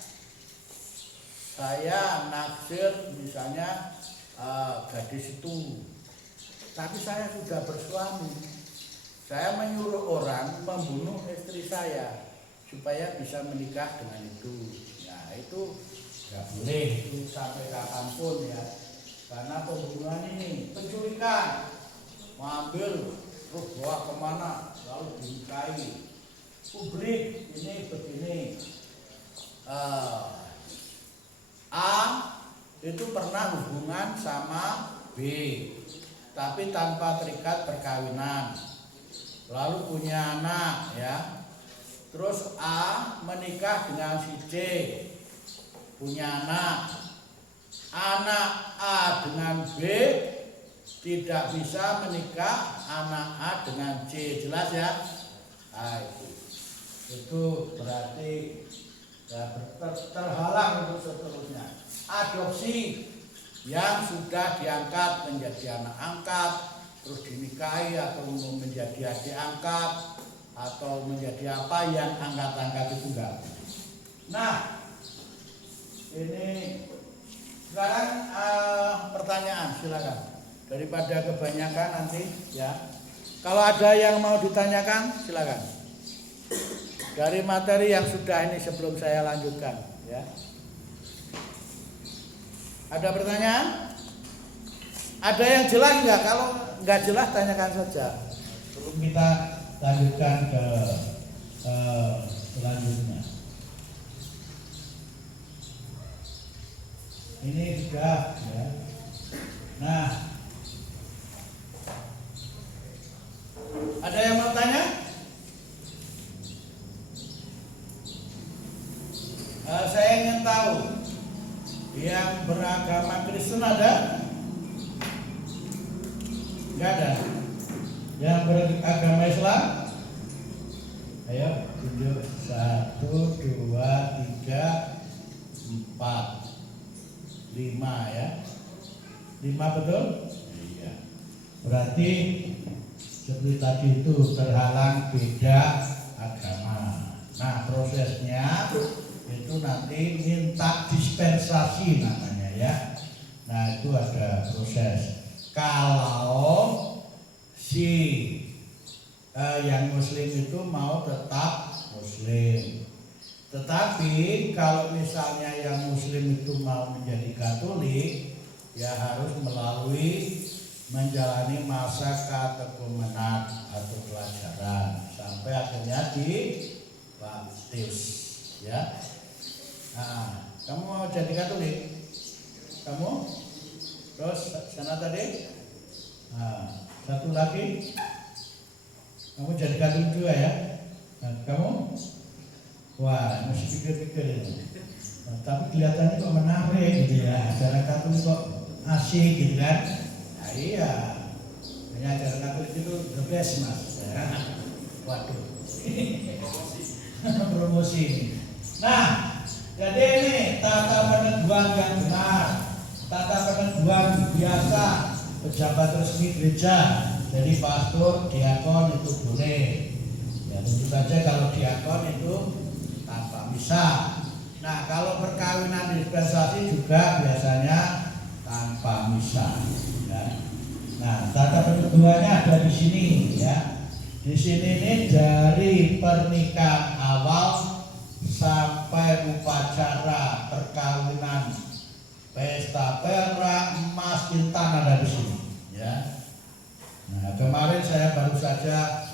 Saya naksir misalnya gadis itu, tapi saya sudah bersuami. Saya menyuruh orang membunuh istri saya supaya bisa menikah dengan itu. Nah itu nggak boleh, itu sampai kapanpun ya. Karena pembunuhan ini penculikan, mengambil terus bawa kemana, lalu dinikahi. Publik ini begini, A itu pernah hubungan sama B, tapi tanpa terikat perkawinan, lalu punya anak ya. Terus A menikah dengan si C, punya anak. Anak A dengan B tidak bisa menikah anak A dengan C, jelas ya? Nah, itu berarti ya, terhalang untuk seterusnya. Adopsi yang sudah diangkat menjadi anak angkat, terus dinikahi atau menjadi adik angkat atau menjadi apa yang angkat-angkat itu enggak. Nah, ini sekarang pertanyaan silakan. Daripada kebanyakan nanti ya. Kalau ada yang mau ditanyakan silakan. Dari materi yang sudah ini sebelum saya lanjutkan ya. Ada pertanyaan? Ada yang jelas enggak? Kalau enggak jelas tanyakan saja. Sebelum kita lanjutkan ke selanjutnya. Ini sudah ya. Nah, ada yang mau tanya? Saya ingin tahu yang beragama Kristen ada? Enggak ada. Yang beragama Islam? Ayo tunjuk 1, 2, 3, 4, 5 ya. 5 betul? Iya. Berarti seperti tadi itu terhalang beda agama. Nah prosesnya itu nanti minta dispensasi namanya ya. Nah itu ada proses. Kalau si yang muslim itu mau tetap muslim, tetapi kalau misalnya yang muslim itu mau menjadi Katolik, ya harus melalui menjalani masa katekumenan atau pelajaran sampai akhirnya dibaptis ya. Nah, kamu mau jadi Katolik? Kamu? Terus sana tadi? Nah, satu lagi. Kamu jadi Katolik juga ya? Nah, kamu? Wah, mesti pikir-pikir ini. Nah, tapi kelihatannya kok menarik gitu ya. Acara Katolik kok asik gitu kan? Nah, iya. Hanya acara Katolik itu the best mas. Ya. Waduh. Promosi. Nah, jadi ini tata peneguhan yang benar, tata peneguhan biasa pejabat resmi gereja. Jadi pastor, diakon itu boleh. Ya tentu saja kalau diakon itu tanpa misa. Nah kalau perkawinan dispensasi juga biasanya tanpa misa. Ya. Nah tata peneguhannya ada di sini ya. Di sini ini dari pernikahan awal sampai upacara perkawinan, pesta perak, emas, intan ada di sini ya. Nah kemarin saya baru saja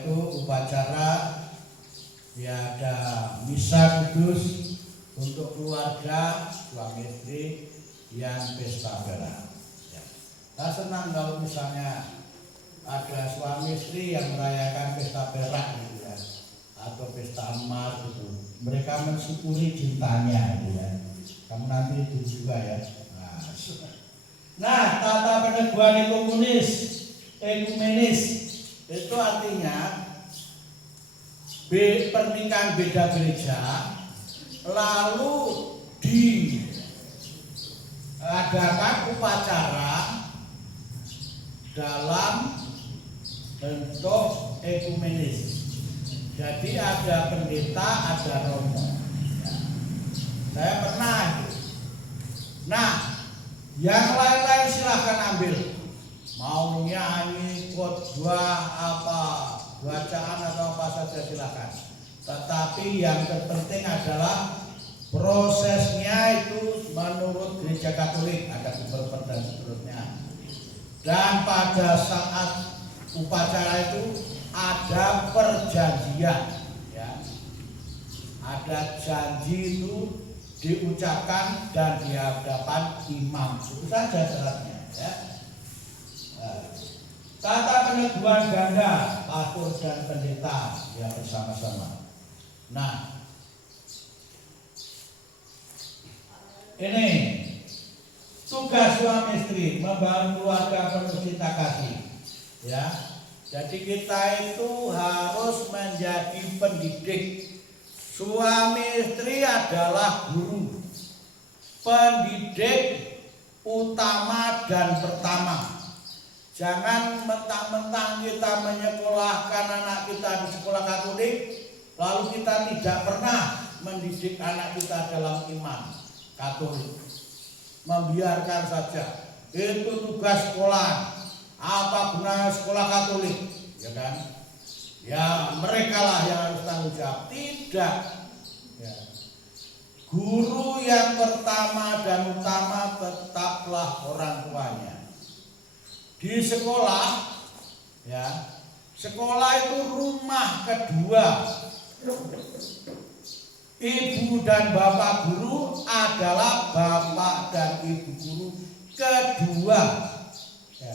itu upacara ya, ada misa kudus untuk keluarga suami istri yang pesta perak ya. Saya senang kalau misalnya ada suami istri yang merayakan pesta perak gitu ya, atau pesta emas gitu. Mereka mensyukuri cintanya gitu ya. Kamu nanti itu juga ya. Nah, tata peneguhan ekumenis itu artinya pernikahan beda gereja lalu diadakan upacara dalam bentuk ekumenis. Jadi ada pendeta, ada romo. Ya. Saya pernah itu. Nah, yang lain-lain silahkan ambil. Mau nyanyi, khotbah, apa, bacaan atau apa saja silahkan. Tetapi yang terpenting adalah prosesnya itu menurut gereja Katolik, ada beberapa dan seterusnya. Dan pada saat upacara itu ada perjanjian, ya. Ada janji itu diucapkan dan di hadapan imam. Itu saja syaratnya, ya. Tata peneguhan ganda, pastor dan pendeta ya bersama-sama. Nah, ini tugas suami istri membangun keluarga penuh cinta kasih, ya. Jadi kita itu harus menjadi pendidik. Suami istri adalah guru, pendidik utama dan pertama. Jangan mentang-mentang kita menyekolahkan anak kita di sekolah Katolik, lalu kita tidak pernah mendidik anak kita dalam iman Katolik. Membiarkan saja, itu tugas sekolah. Apa gunanya sekolah Katolik, ya kan? Ya mereka lah yang harus tanggung jawab. Tidak, ya. Guru yang pertama dan utama tetaplah orang tuanya. Di sekolah, ya, sekolah itu rumah kedua. Ibu dan bapak guru adalah bapak dan ibu guru kedua. Ya.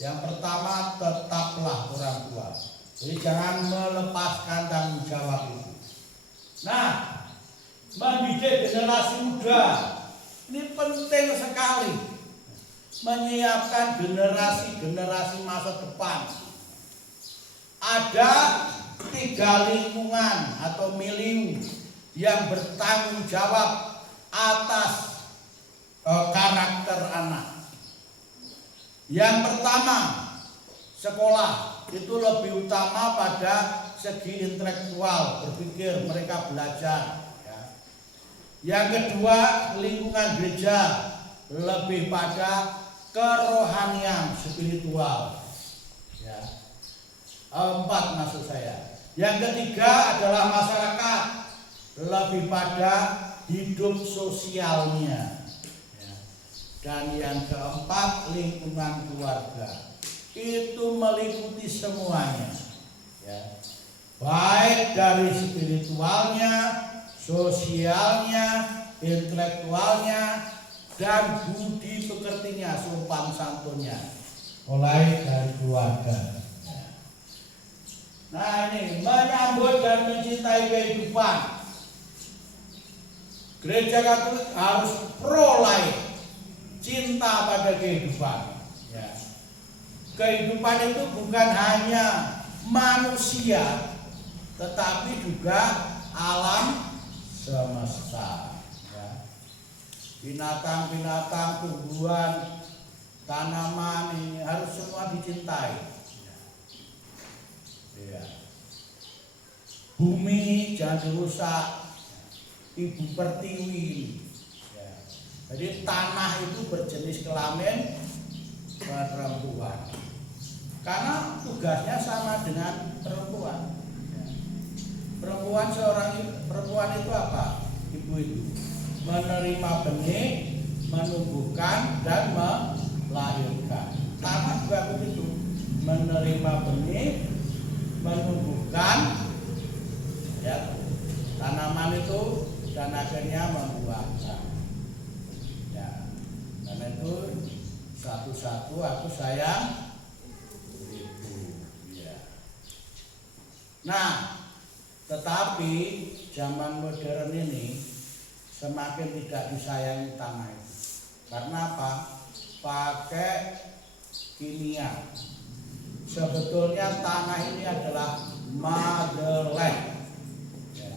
Yang pertama tetaplah orang tua. Jadi jangan melepaskan tanggung jawab itu. Nah, mendidik generasi muda ini penting sekali. Menyiapkan generasi masa depan. Ada 3 lingkungan atau milieu yang bertanggung jawab atas karakter anak. Yang pertama, sekolah itu lebih utama pada segi intelektual, berpikir, mereka belajar. Ya. Yang kedua, lingkungan gereja lebih pada kerohanian, spiritual. Ya. 4 maksud saya. Yang ketiga adalah masyarakat, lebih pada hidup sosialnya. Ya. Dan yang keempat, lingkungan keluarga. Itu meliputi semuanya. Ya. Baik dari spiritualnya, sosialnya, intelektualnya, dan budi pekertinya, sopan santunnya, mulai dari keluarga. Nah ini menyambut dan mencintai kehidupan. Gereja Katolik harus pro life, cinta pada kehidupan. Ya. Kehidupan itu bukan hanya manusia, tetapi juga alam semesta. Binatang-binatang, tumbuhan, tanaman ini harus semua dicintai. Ya. Bumi jangan dirusak, ibu pertiwi. Ya. Jadi tanah itu berjenis kelamin perempuan. Karena tugasnya sama dengan perempuan. Ya. Perempuan itu apa? Ibu itu menerima benih, menumbuhkan dan melahirkan. Tanah juga begitu, menerima benih, menumbuhkan, ya, tanaman itu dan akhirnya membuahkan. Ya, karena itu satu satu aku sayang ibu. Ya. Nah, tetapi zaman modern ini semakin tidak disayangi tanah itu. Karena apa? Pakai kimia. Sebetulnya tanah ini adalah motherland. Ya.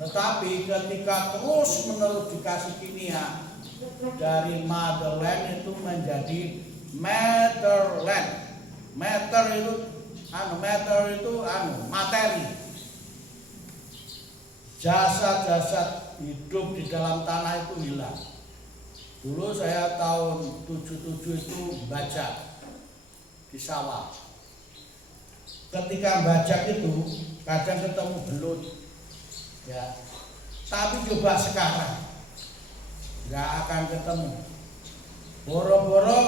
Tetapi ketika terus menerus dikasih kimia, dari motherland itu menjadi matterland. Matter itu materi. Jasad-jasad hidup di dalam tanah itu hilang. Dulu saya tahun 77 itu bajak di sawah. Ketika bajak itu kadang ketemu belut, ya. Tapi coba sekarang nggak akan ketemu. Boro-boro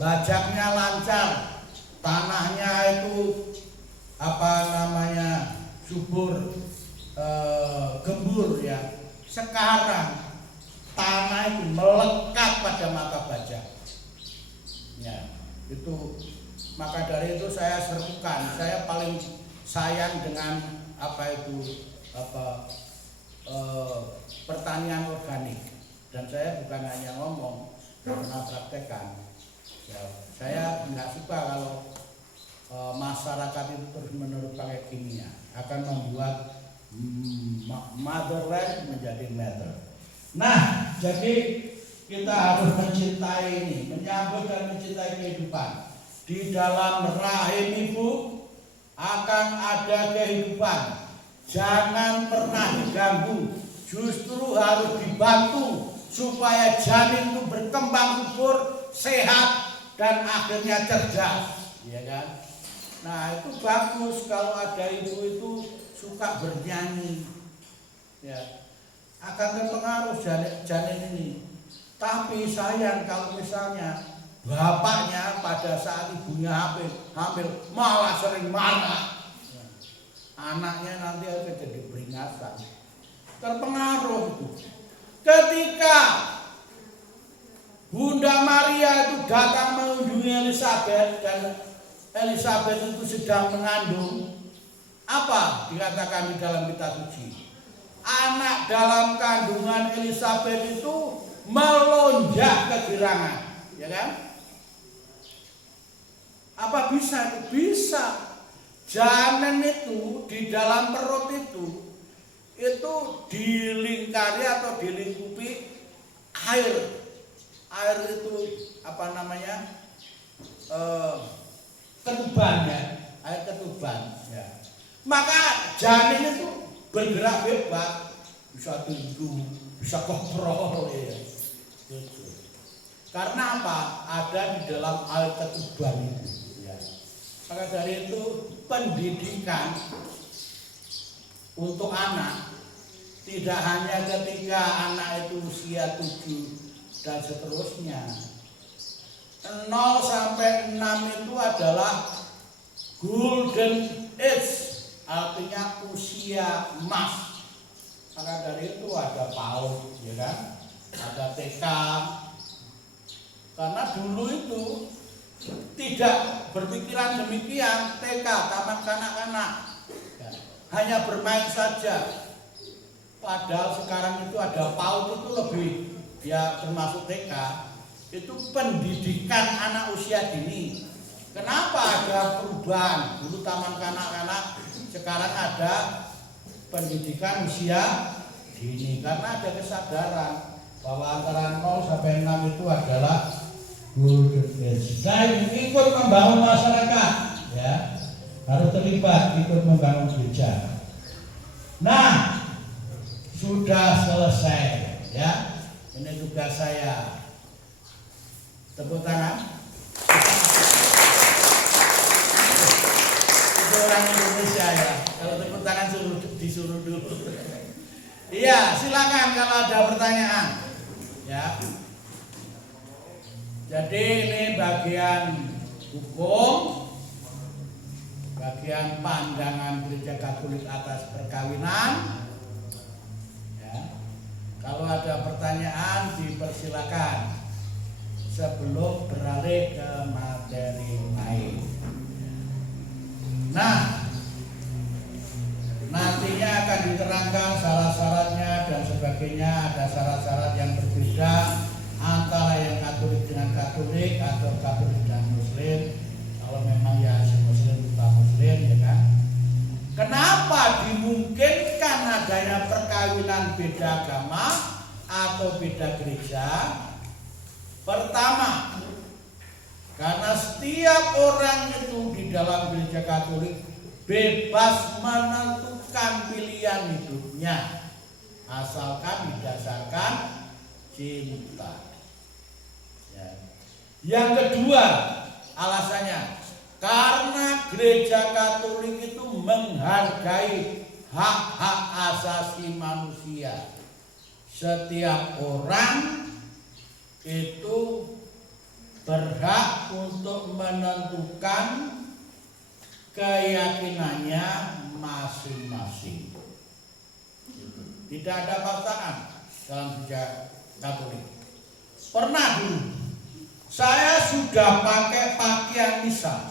bajaknya lancar, tanahnya itu subur, gembur ya. Sekarang tanah itu melekat pada mata bajak. Ya, itu maka dari itu saya serukan, saya paling sayang dengan pertanian organik. Dan saya bukan hanya ngomong, karena praktekkan. Ya, saya nggak suka kalau masyarakat itu terus menerus pakai kimia, akan membuat motherland menjadi matter. Nah, jadi kita harus mencintai ini, menyambut dan mencintai kehidupan. Di dalam rahim ibu akan ada kehidupan. Jangan pernah diganggu, justru harus dibantu supaya janin itu berkembang subur, sehat, dan akhirnya cerdas, ya kan? Nah, itu bagus kalau ada ibu itu suka bernyanyi, ya, akan terpengaruh janin ini. Tapi sayang kalau misalnya bapaknya pada saat ibunya hamil malah sering marah, anaknya nanti akan jadi beringasan, terpengaruh itu. Ketika Bunda Maria itu datang mengunjungi Elizabeth dan Elizabeth itu sedang mengandung, apa dikatakan di dalam kitab suci? Anak dalam kandungan Elizabeth itu melonjak kegirangan, ya kan? Apa bisa itu? Bisa. Janin itu di dalam perut itu dilingkari atau dilingkupi air. Air itu ketuban ya, air ketuban ya. Maka janin itu bergerak bebas, bisa tinggi, bisa koprol ya. Gitu. Karena apa? Ada di dalam air ketuban itu ya. Maka dari itu pendidikan untuk anak tidak hanya ketika anak itu usia 7 dan seterusnya. 0 sampai 6 itu adalah golden age, artinya usia emas. Maka dari itu ada PAUD, ya kan? Ada TK. Karena dulu itu tidak berpikiran demikian, TK, taman kanak-kanak, ya, hanya bermain saja. Padahal sekarang itu ada PAUD itu lebih, ya termasuk TK, itu pendidikan anak usia dini. Kenapa ada perubahan? Dulu taman kanak-kanak, sekarang ada pendidikan usia dini. Karena ada kesadaran bahwa antara 0 sampai 6 itu adalah golden age. Nah, ikut membangun masyarakat, ya, harus terlibat ikut membangun gereja. Nah, sudah selesai, ya. Ini tugas saya. Tepuk tangan. Itu orang Indonesia ya. Kalau tepuk tangan disuruh dulu. Iya, silakan kalau ada pertanyaan. Ya. Jadi ini bagian hukum, bagian pandangan Gereja Katolik atas perkawinan. Ya. Kalau ada pertanyaan dipersilakan. sebelum beralih ke materi lain. Nah, nantinya akan diterangkan syarat-syaratnya dan sebagainya. Ada syarat-syarat yang berbeda antara yang Katolik dengan Katolik atau Katolik dan Muslim. Kalau memang ya si Muslim bukan Muslim, ya kan? Kenapa dimungkinkan adanya perkawinan beda agama atau beda gereja? Pertama, karena setiap orang itu di dalam gereja Katolik bebas menentukan pilihan hidupnya asalkan didasarkan cinta. Ya. Yang kedua, alasannya karena gereja Katolik itu menghargai hak-hak asasi manusia. Setiap orang itu berhak untuk menentukan keyakinannya masing-masing. Tidak ada paksaan dalam gereja Katolik. Pernah dulu saya sudah pakai pakaian misa.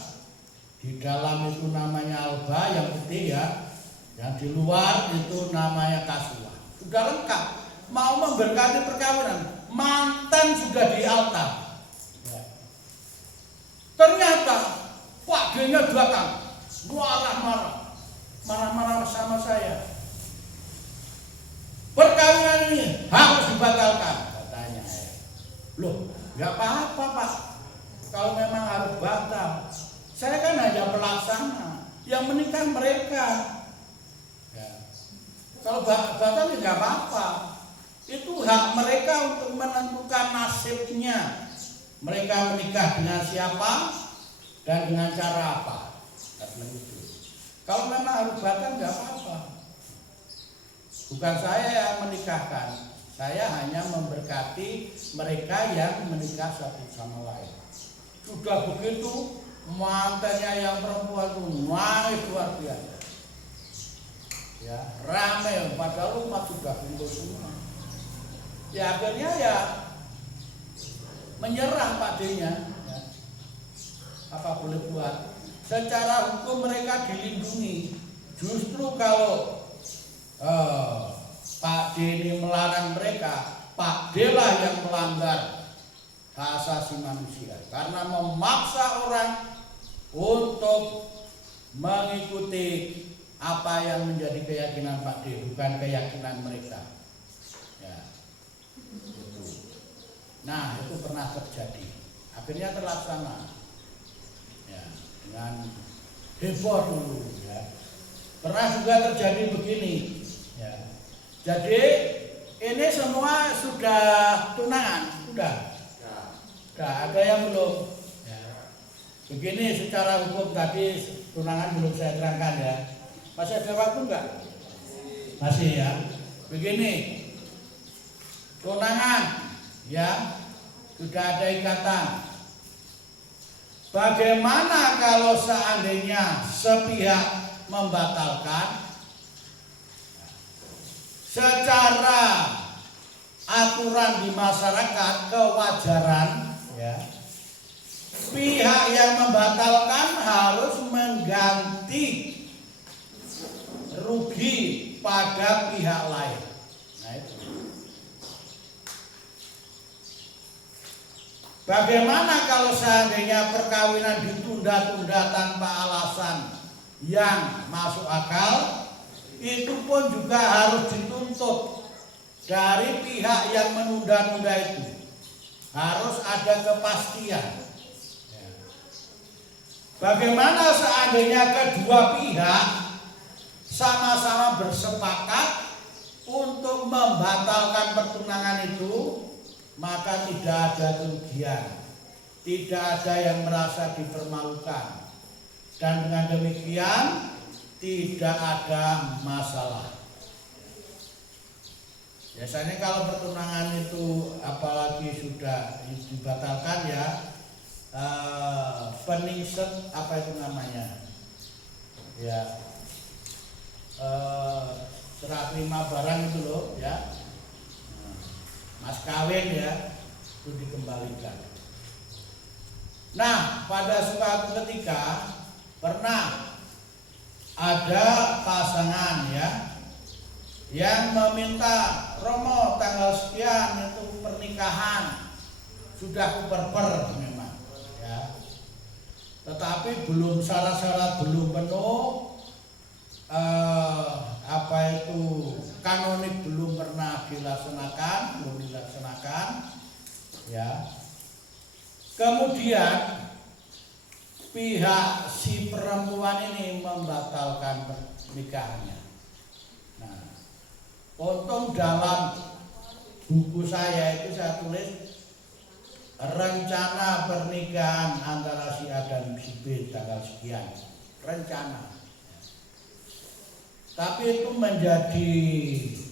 Di dalam itu namanya alba yang putih ya, yang di luar itu namanya kasua. Sudah lengkap. Mau memberkati perkawinan, mantan sudah di altar. Ya. Ternyata Pak D-nya datang, marah-marah sama saya. Perkawinan ini harus dibatalkan, katanya. Loh, nggak apa-apa Pak. Kalau memang harus batal, saya kan hanya pelaksana. Yang menikah mereka. Ya. Kalau batal ya nggak apa-apa. Itu hak mereka untuk menentukan nasibnya. Mereka menikah dengan siapa dan dengan cara apa. Kalau memang harus batal nggak apa-apa. Bukan saya yang menikahkan. Saya hanya memberkati mereka yang menikah satu sama lain. Sudah begitu mantannya yang perempuan itu nangis luar biasa. Ya, ramai padahal umat sudah kumpul semua. Ya akhirnya ya menyerah Pak D-nya. Ya. Apa boleh buat? Secara hukum mereka dilindungi. Justru kalau Pak D ini melarang mereka, Pak D lah yang melanggar hak asasi manusia karena memaksa orang untuk mengikuti apa yang menjadi keyakinan Pak D, bukan keyakinan mereka. Ya, itu. Nah, itu pernah terjadi. Akhirnya terlaksana. Ya, dengan heboh dulu. Ya. Pernah juga terjadi begini. Ya. Jadi ini semua sudah tunangan, sudah. Sudah ada yang belum. Ya. Begini secara hukum tadi tunangan belum saya terangkan ya. Masih ada waktu enggak? Masih ya. Begini, tunangan ya sudah ada ikatan. Bagaimana kalau seandainya sepihak membatalkan? Secara aturan di masyarakat kewajaran ya, pihak yang membatalkan harus mengganti rugi pada pihak lain. Nah, itu. Bagaimana kalau seandainya perkawinan ditunda-tunda tanpa alasan yang masuk akal? Itu pun juga harus dituntut dari pihak yang menunda-nunda itu. Harus ada kepastian. Bagaimana seandainya kedua pihak sama-sama bersepakat untuk membatalkan pertunangan itu, maka tidak ada kerugian, tidak ada yang merasa dipermalukan, dan dengan demikian tidak ada masalah. Biasanya kalau pertunangan itu apalagi sudah dibatalkan ya, peningset apa itu namanya ya, serah terima barang itu loh ya, mas kawin ya, itu dikembalikan. Nah, pada suatu ketika pernah ada pasangan ya yang meminta, Romo tanggal sekian itu pernikahan, sudah kuperper memang ya, tetapi belum syarat-syarat belum penuh, kanonik belum pernah belum dilaksanakan ya. Kemudian pihak si perempuan ini membatalkan pernikahannya. Nah, untung dalam buku saya itu saya tulis rencana pernikahan antara si A dan si B tanggal sekian, rencana. Tapi itu menjadi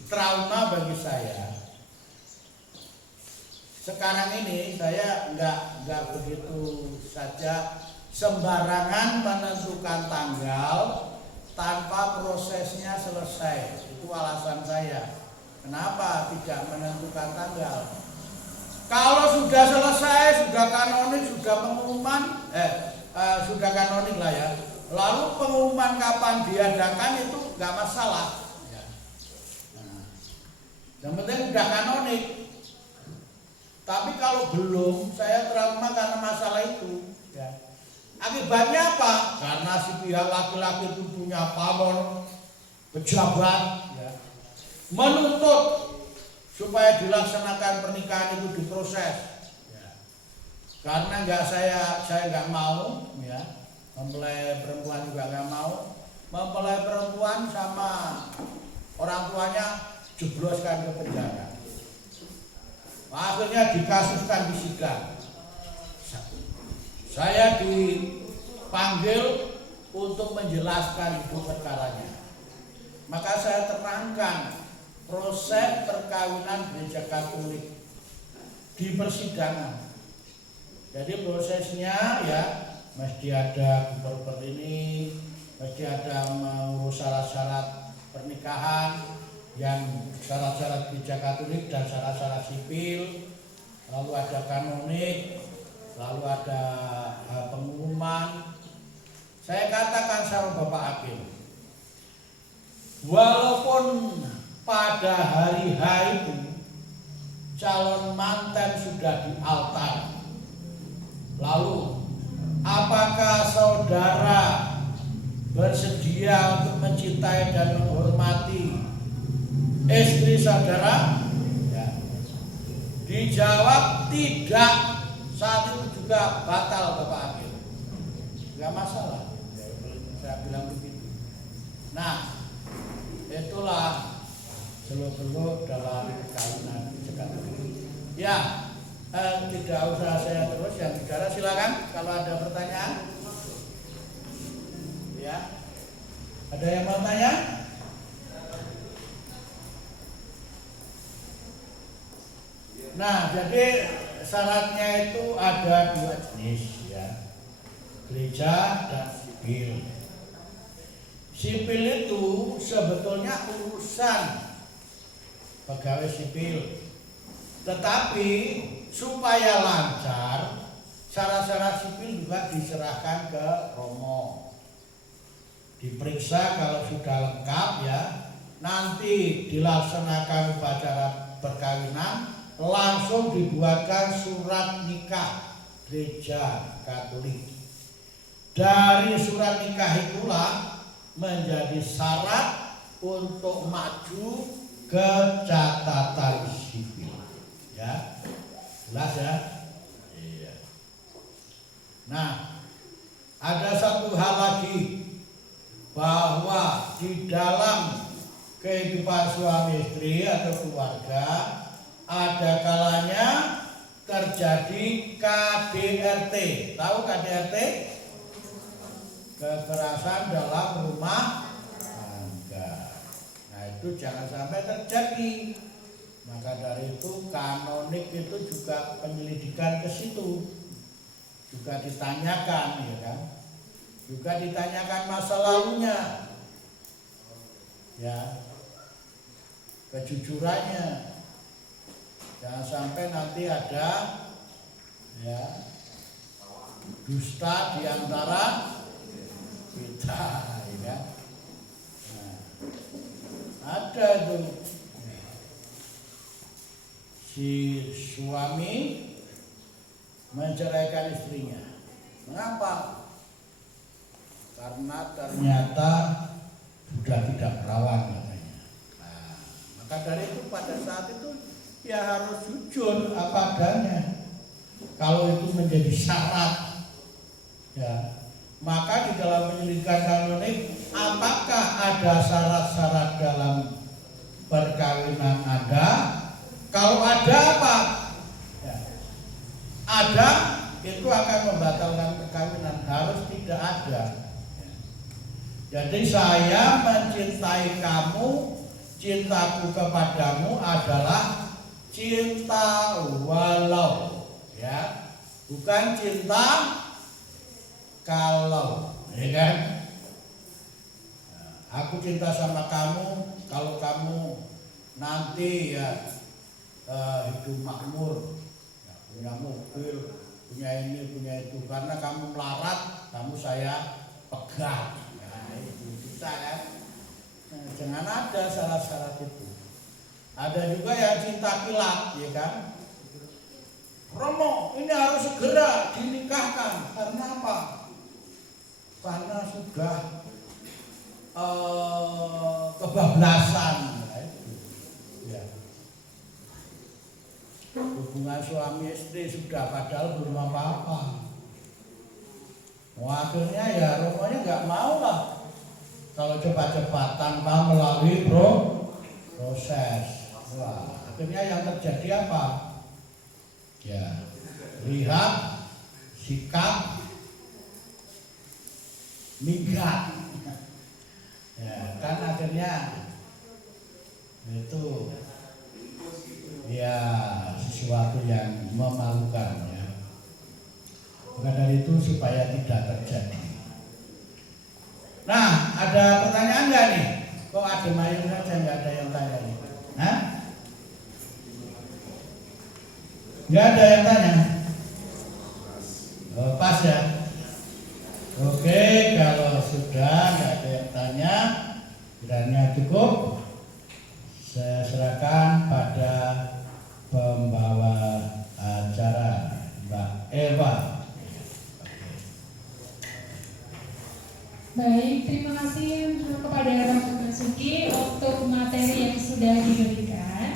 trauma bagi saya. Sekarang ini saya nggak begitu saja sembarangan menentukan tanggal tanpa prosesnya selesai. Itu alasan saya. Kenapa tidak menentukan tanggal? Kalau sudah selesai, sudah kanonik, sudah pengumuman, sudah kanonik lah ya. Lalu pengumuman kapan diadakan itu nggak masalah. Nah, yang penting sudah kanonik. Tapi kalau belum, saya trauma karena masalah itu. Ya. Akibatnya apa? Karena si pihak laki-laki itu punya pamor, pejabat, ya, menuntut supaya dilaksanakan pernikahan itu diproses. Ya. Karena saya nggak mau, ya, mempelai perempuan juga nggak mau, mempelai perempuan sama orang tuanya jebloskan ke penjara. Akhirnya dikasuskan di sidang. Saya dipanggil untuk menjelaskan itu perkaranya. Maka saya terangkan proses perkawinan gereja Katolik di persidangan. Jadi prosesnya ya mesti ada kuper ini, mesti ada mengurus syarat-syarat pernikahan yang syarat-syarat gereja Katolik dan syarat-syarat sipil, lalu ada kanonik, lalu ada pengumuman. Saya katakan sama Bapak Hakim, walaupun pada hari H itu calon manten sudah di altar, lalu apakah saudara bersedia untuk mencintai dan menghormati istri saudara? Ya. Dijawab tidak. Saat itu juga batal Bapak Hakim. Enggak masalah. Ya, saya bilang begitu. Nah, itulah seluk-beluk dalam perkawinan gereja Katolik. Ya, tidak usah saya terus, yang bicara silakan kalau ada pertanyaan. Ya. Ada yang mau tanya? Nah, jadi syaratnya itu ada 2 jenis ya, gereja dan sipil. Sipil itu sebetulnya urusan pegawai sipil, tetapi supaya lancar syarat-syarat sipil juga diserahkan ke Romo, diperiksa kalau sudah lengkap ya, nanti dilaksanakan upacara perkawinan, langsung dibuatkan surat nikah gereja Katolik. Dari surat nikah itulah menjadi syarat untuk maju ke catatan sipil. Ya, jelas ya? Iya. Nah, ada satu hal lagi, bahwa di dalam kehidupan suami istri atau keluarga ada kalanya terjadi KDRT. Tahu KDRT? Kekerasan dalam rumah tangga. Nah, itu jangan sampai terjadi. Maka dari itu kanonik itu juga penyelidikan ke situ. Juga ditanyakan, ya kan? Juga ditanyakan masa lalunya. Ya. Kejujurannya. Jangan sampai nanti ada ya dusta di antara kita, ya kan? Nah, ada itu si suami menceraikan istrinya. Mengapa? Karena ternyata sudah tidak perawan katanya. Nah, maka dari itu pada saat itu ya harus jujur apa adanya. Kalau itu menjadi syarat, ya, maka di dalam penyelidikan kanonik, apakah ada syarat-syarat dalam perkawinan Anda? Kalau ada apa? Ya, ada, itu akan membatalkan perkawinan. Harus tidak ada. Ya. Jadi saya mencintai kamu, cintaku kepadamu adalah cinta walau, ya, bukan cinta kalau, ya kan? Nah, aku cinta sama kamu kalau kamu nanti ya hidup makmur, ya, punya mobil, punya ini, punya itu, karena kamu melarat, kamu saya pegang, ya, itu bisa kan? Nah, jangan ada syarat-syarat itu. Ada juga yang cinta kilat, ya kan? Romo, ini harus segera dinikahkan. Karena apa? Karena sudah kebablasan, ya. Hubungan suami istri sudah padahal belum apa-apa. Akhirnya ya Romonya nggak mau lah kalau cepat-cepat tanpa melalui proses. Wah, akhirnya yang terjadi apa? Ya, lihat sikap minggat. Ya, kan akhirnya itu ya sesuatu yang memalukan, ya. Maka dari itu supaya tidak terjadi. Nah, ada pertanyaan nggak nih? Kok ada main saja nggak ada yang tanya nih? Hah? Nggak ada yang tanya? Oh, pas ya? Oke, kalau sudah nggak ada yang tanya, kiranya cukup. Saya serahkan pada pembawa acara, Mbak Eva. Baik, terima kasih kepada Bapak Basuki untuk materi yang sudah diberikan.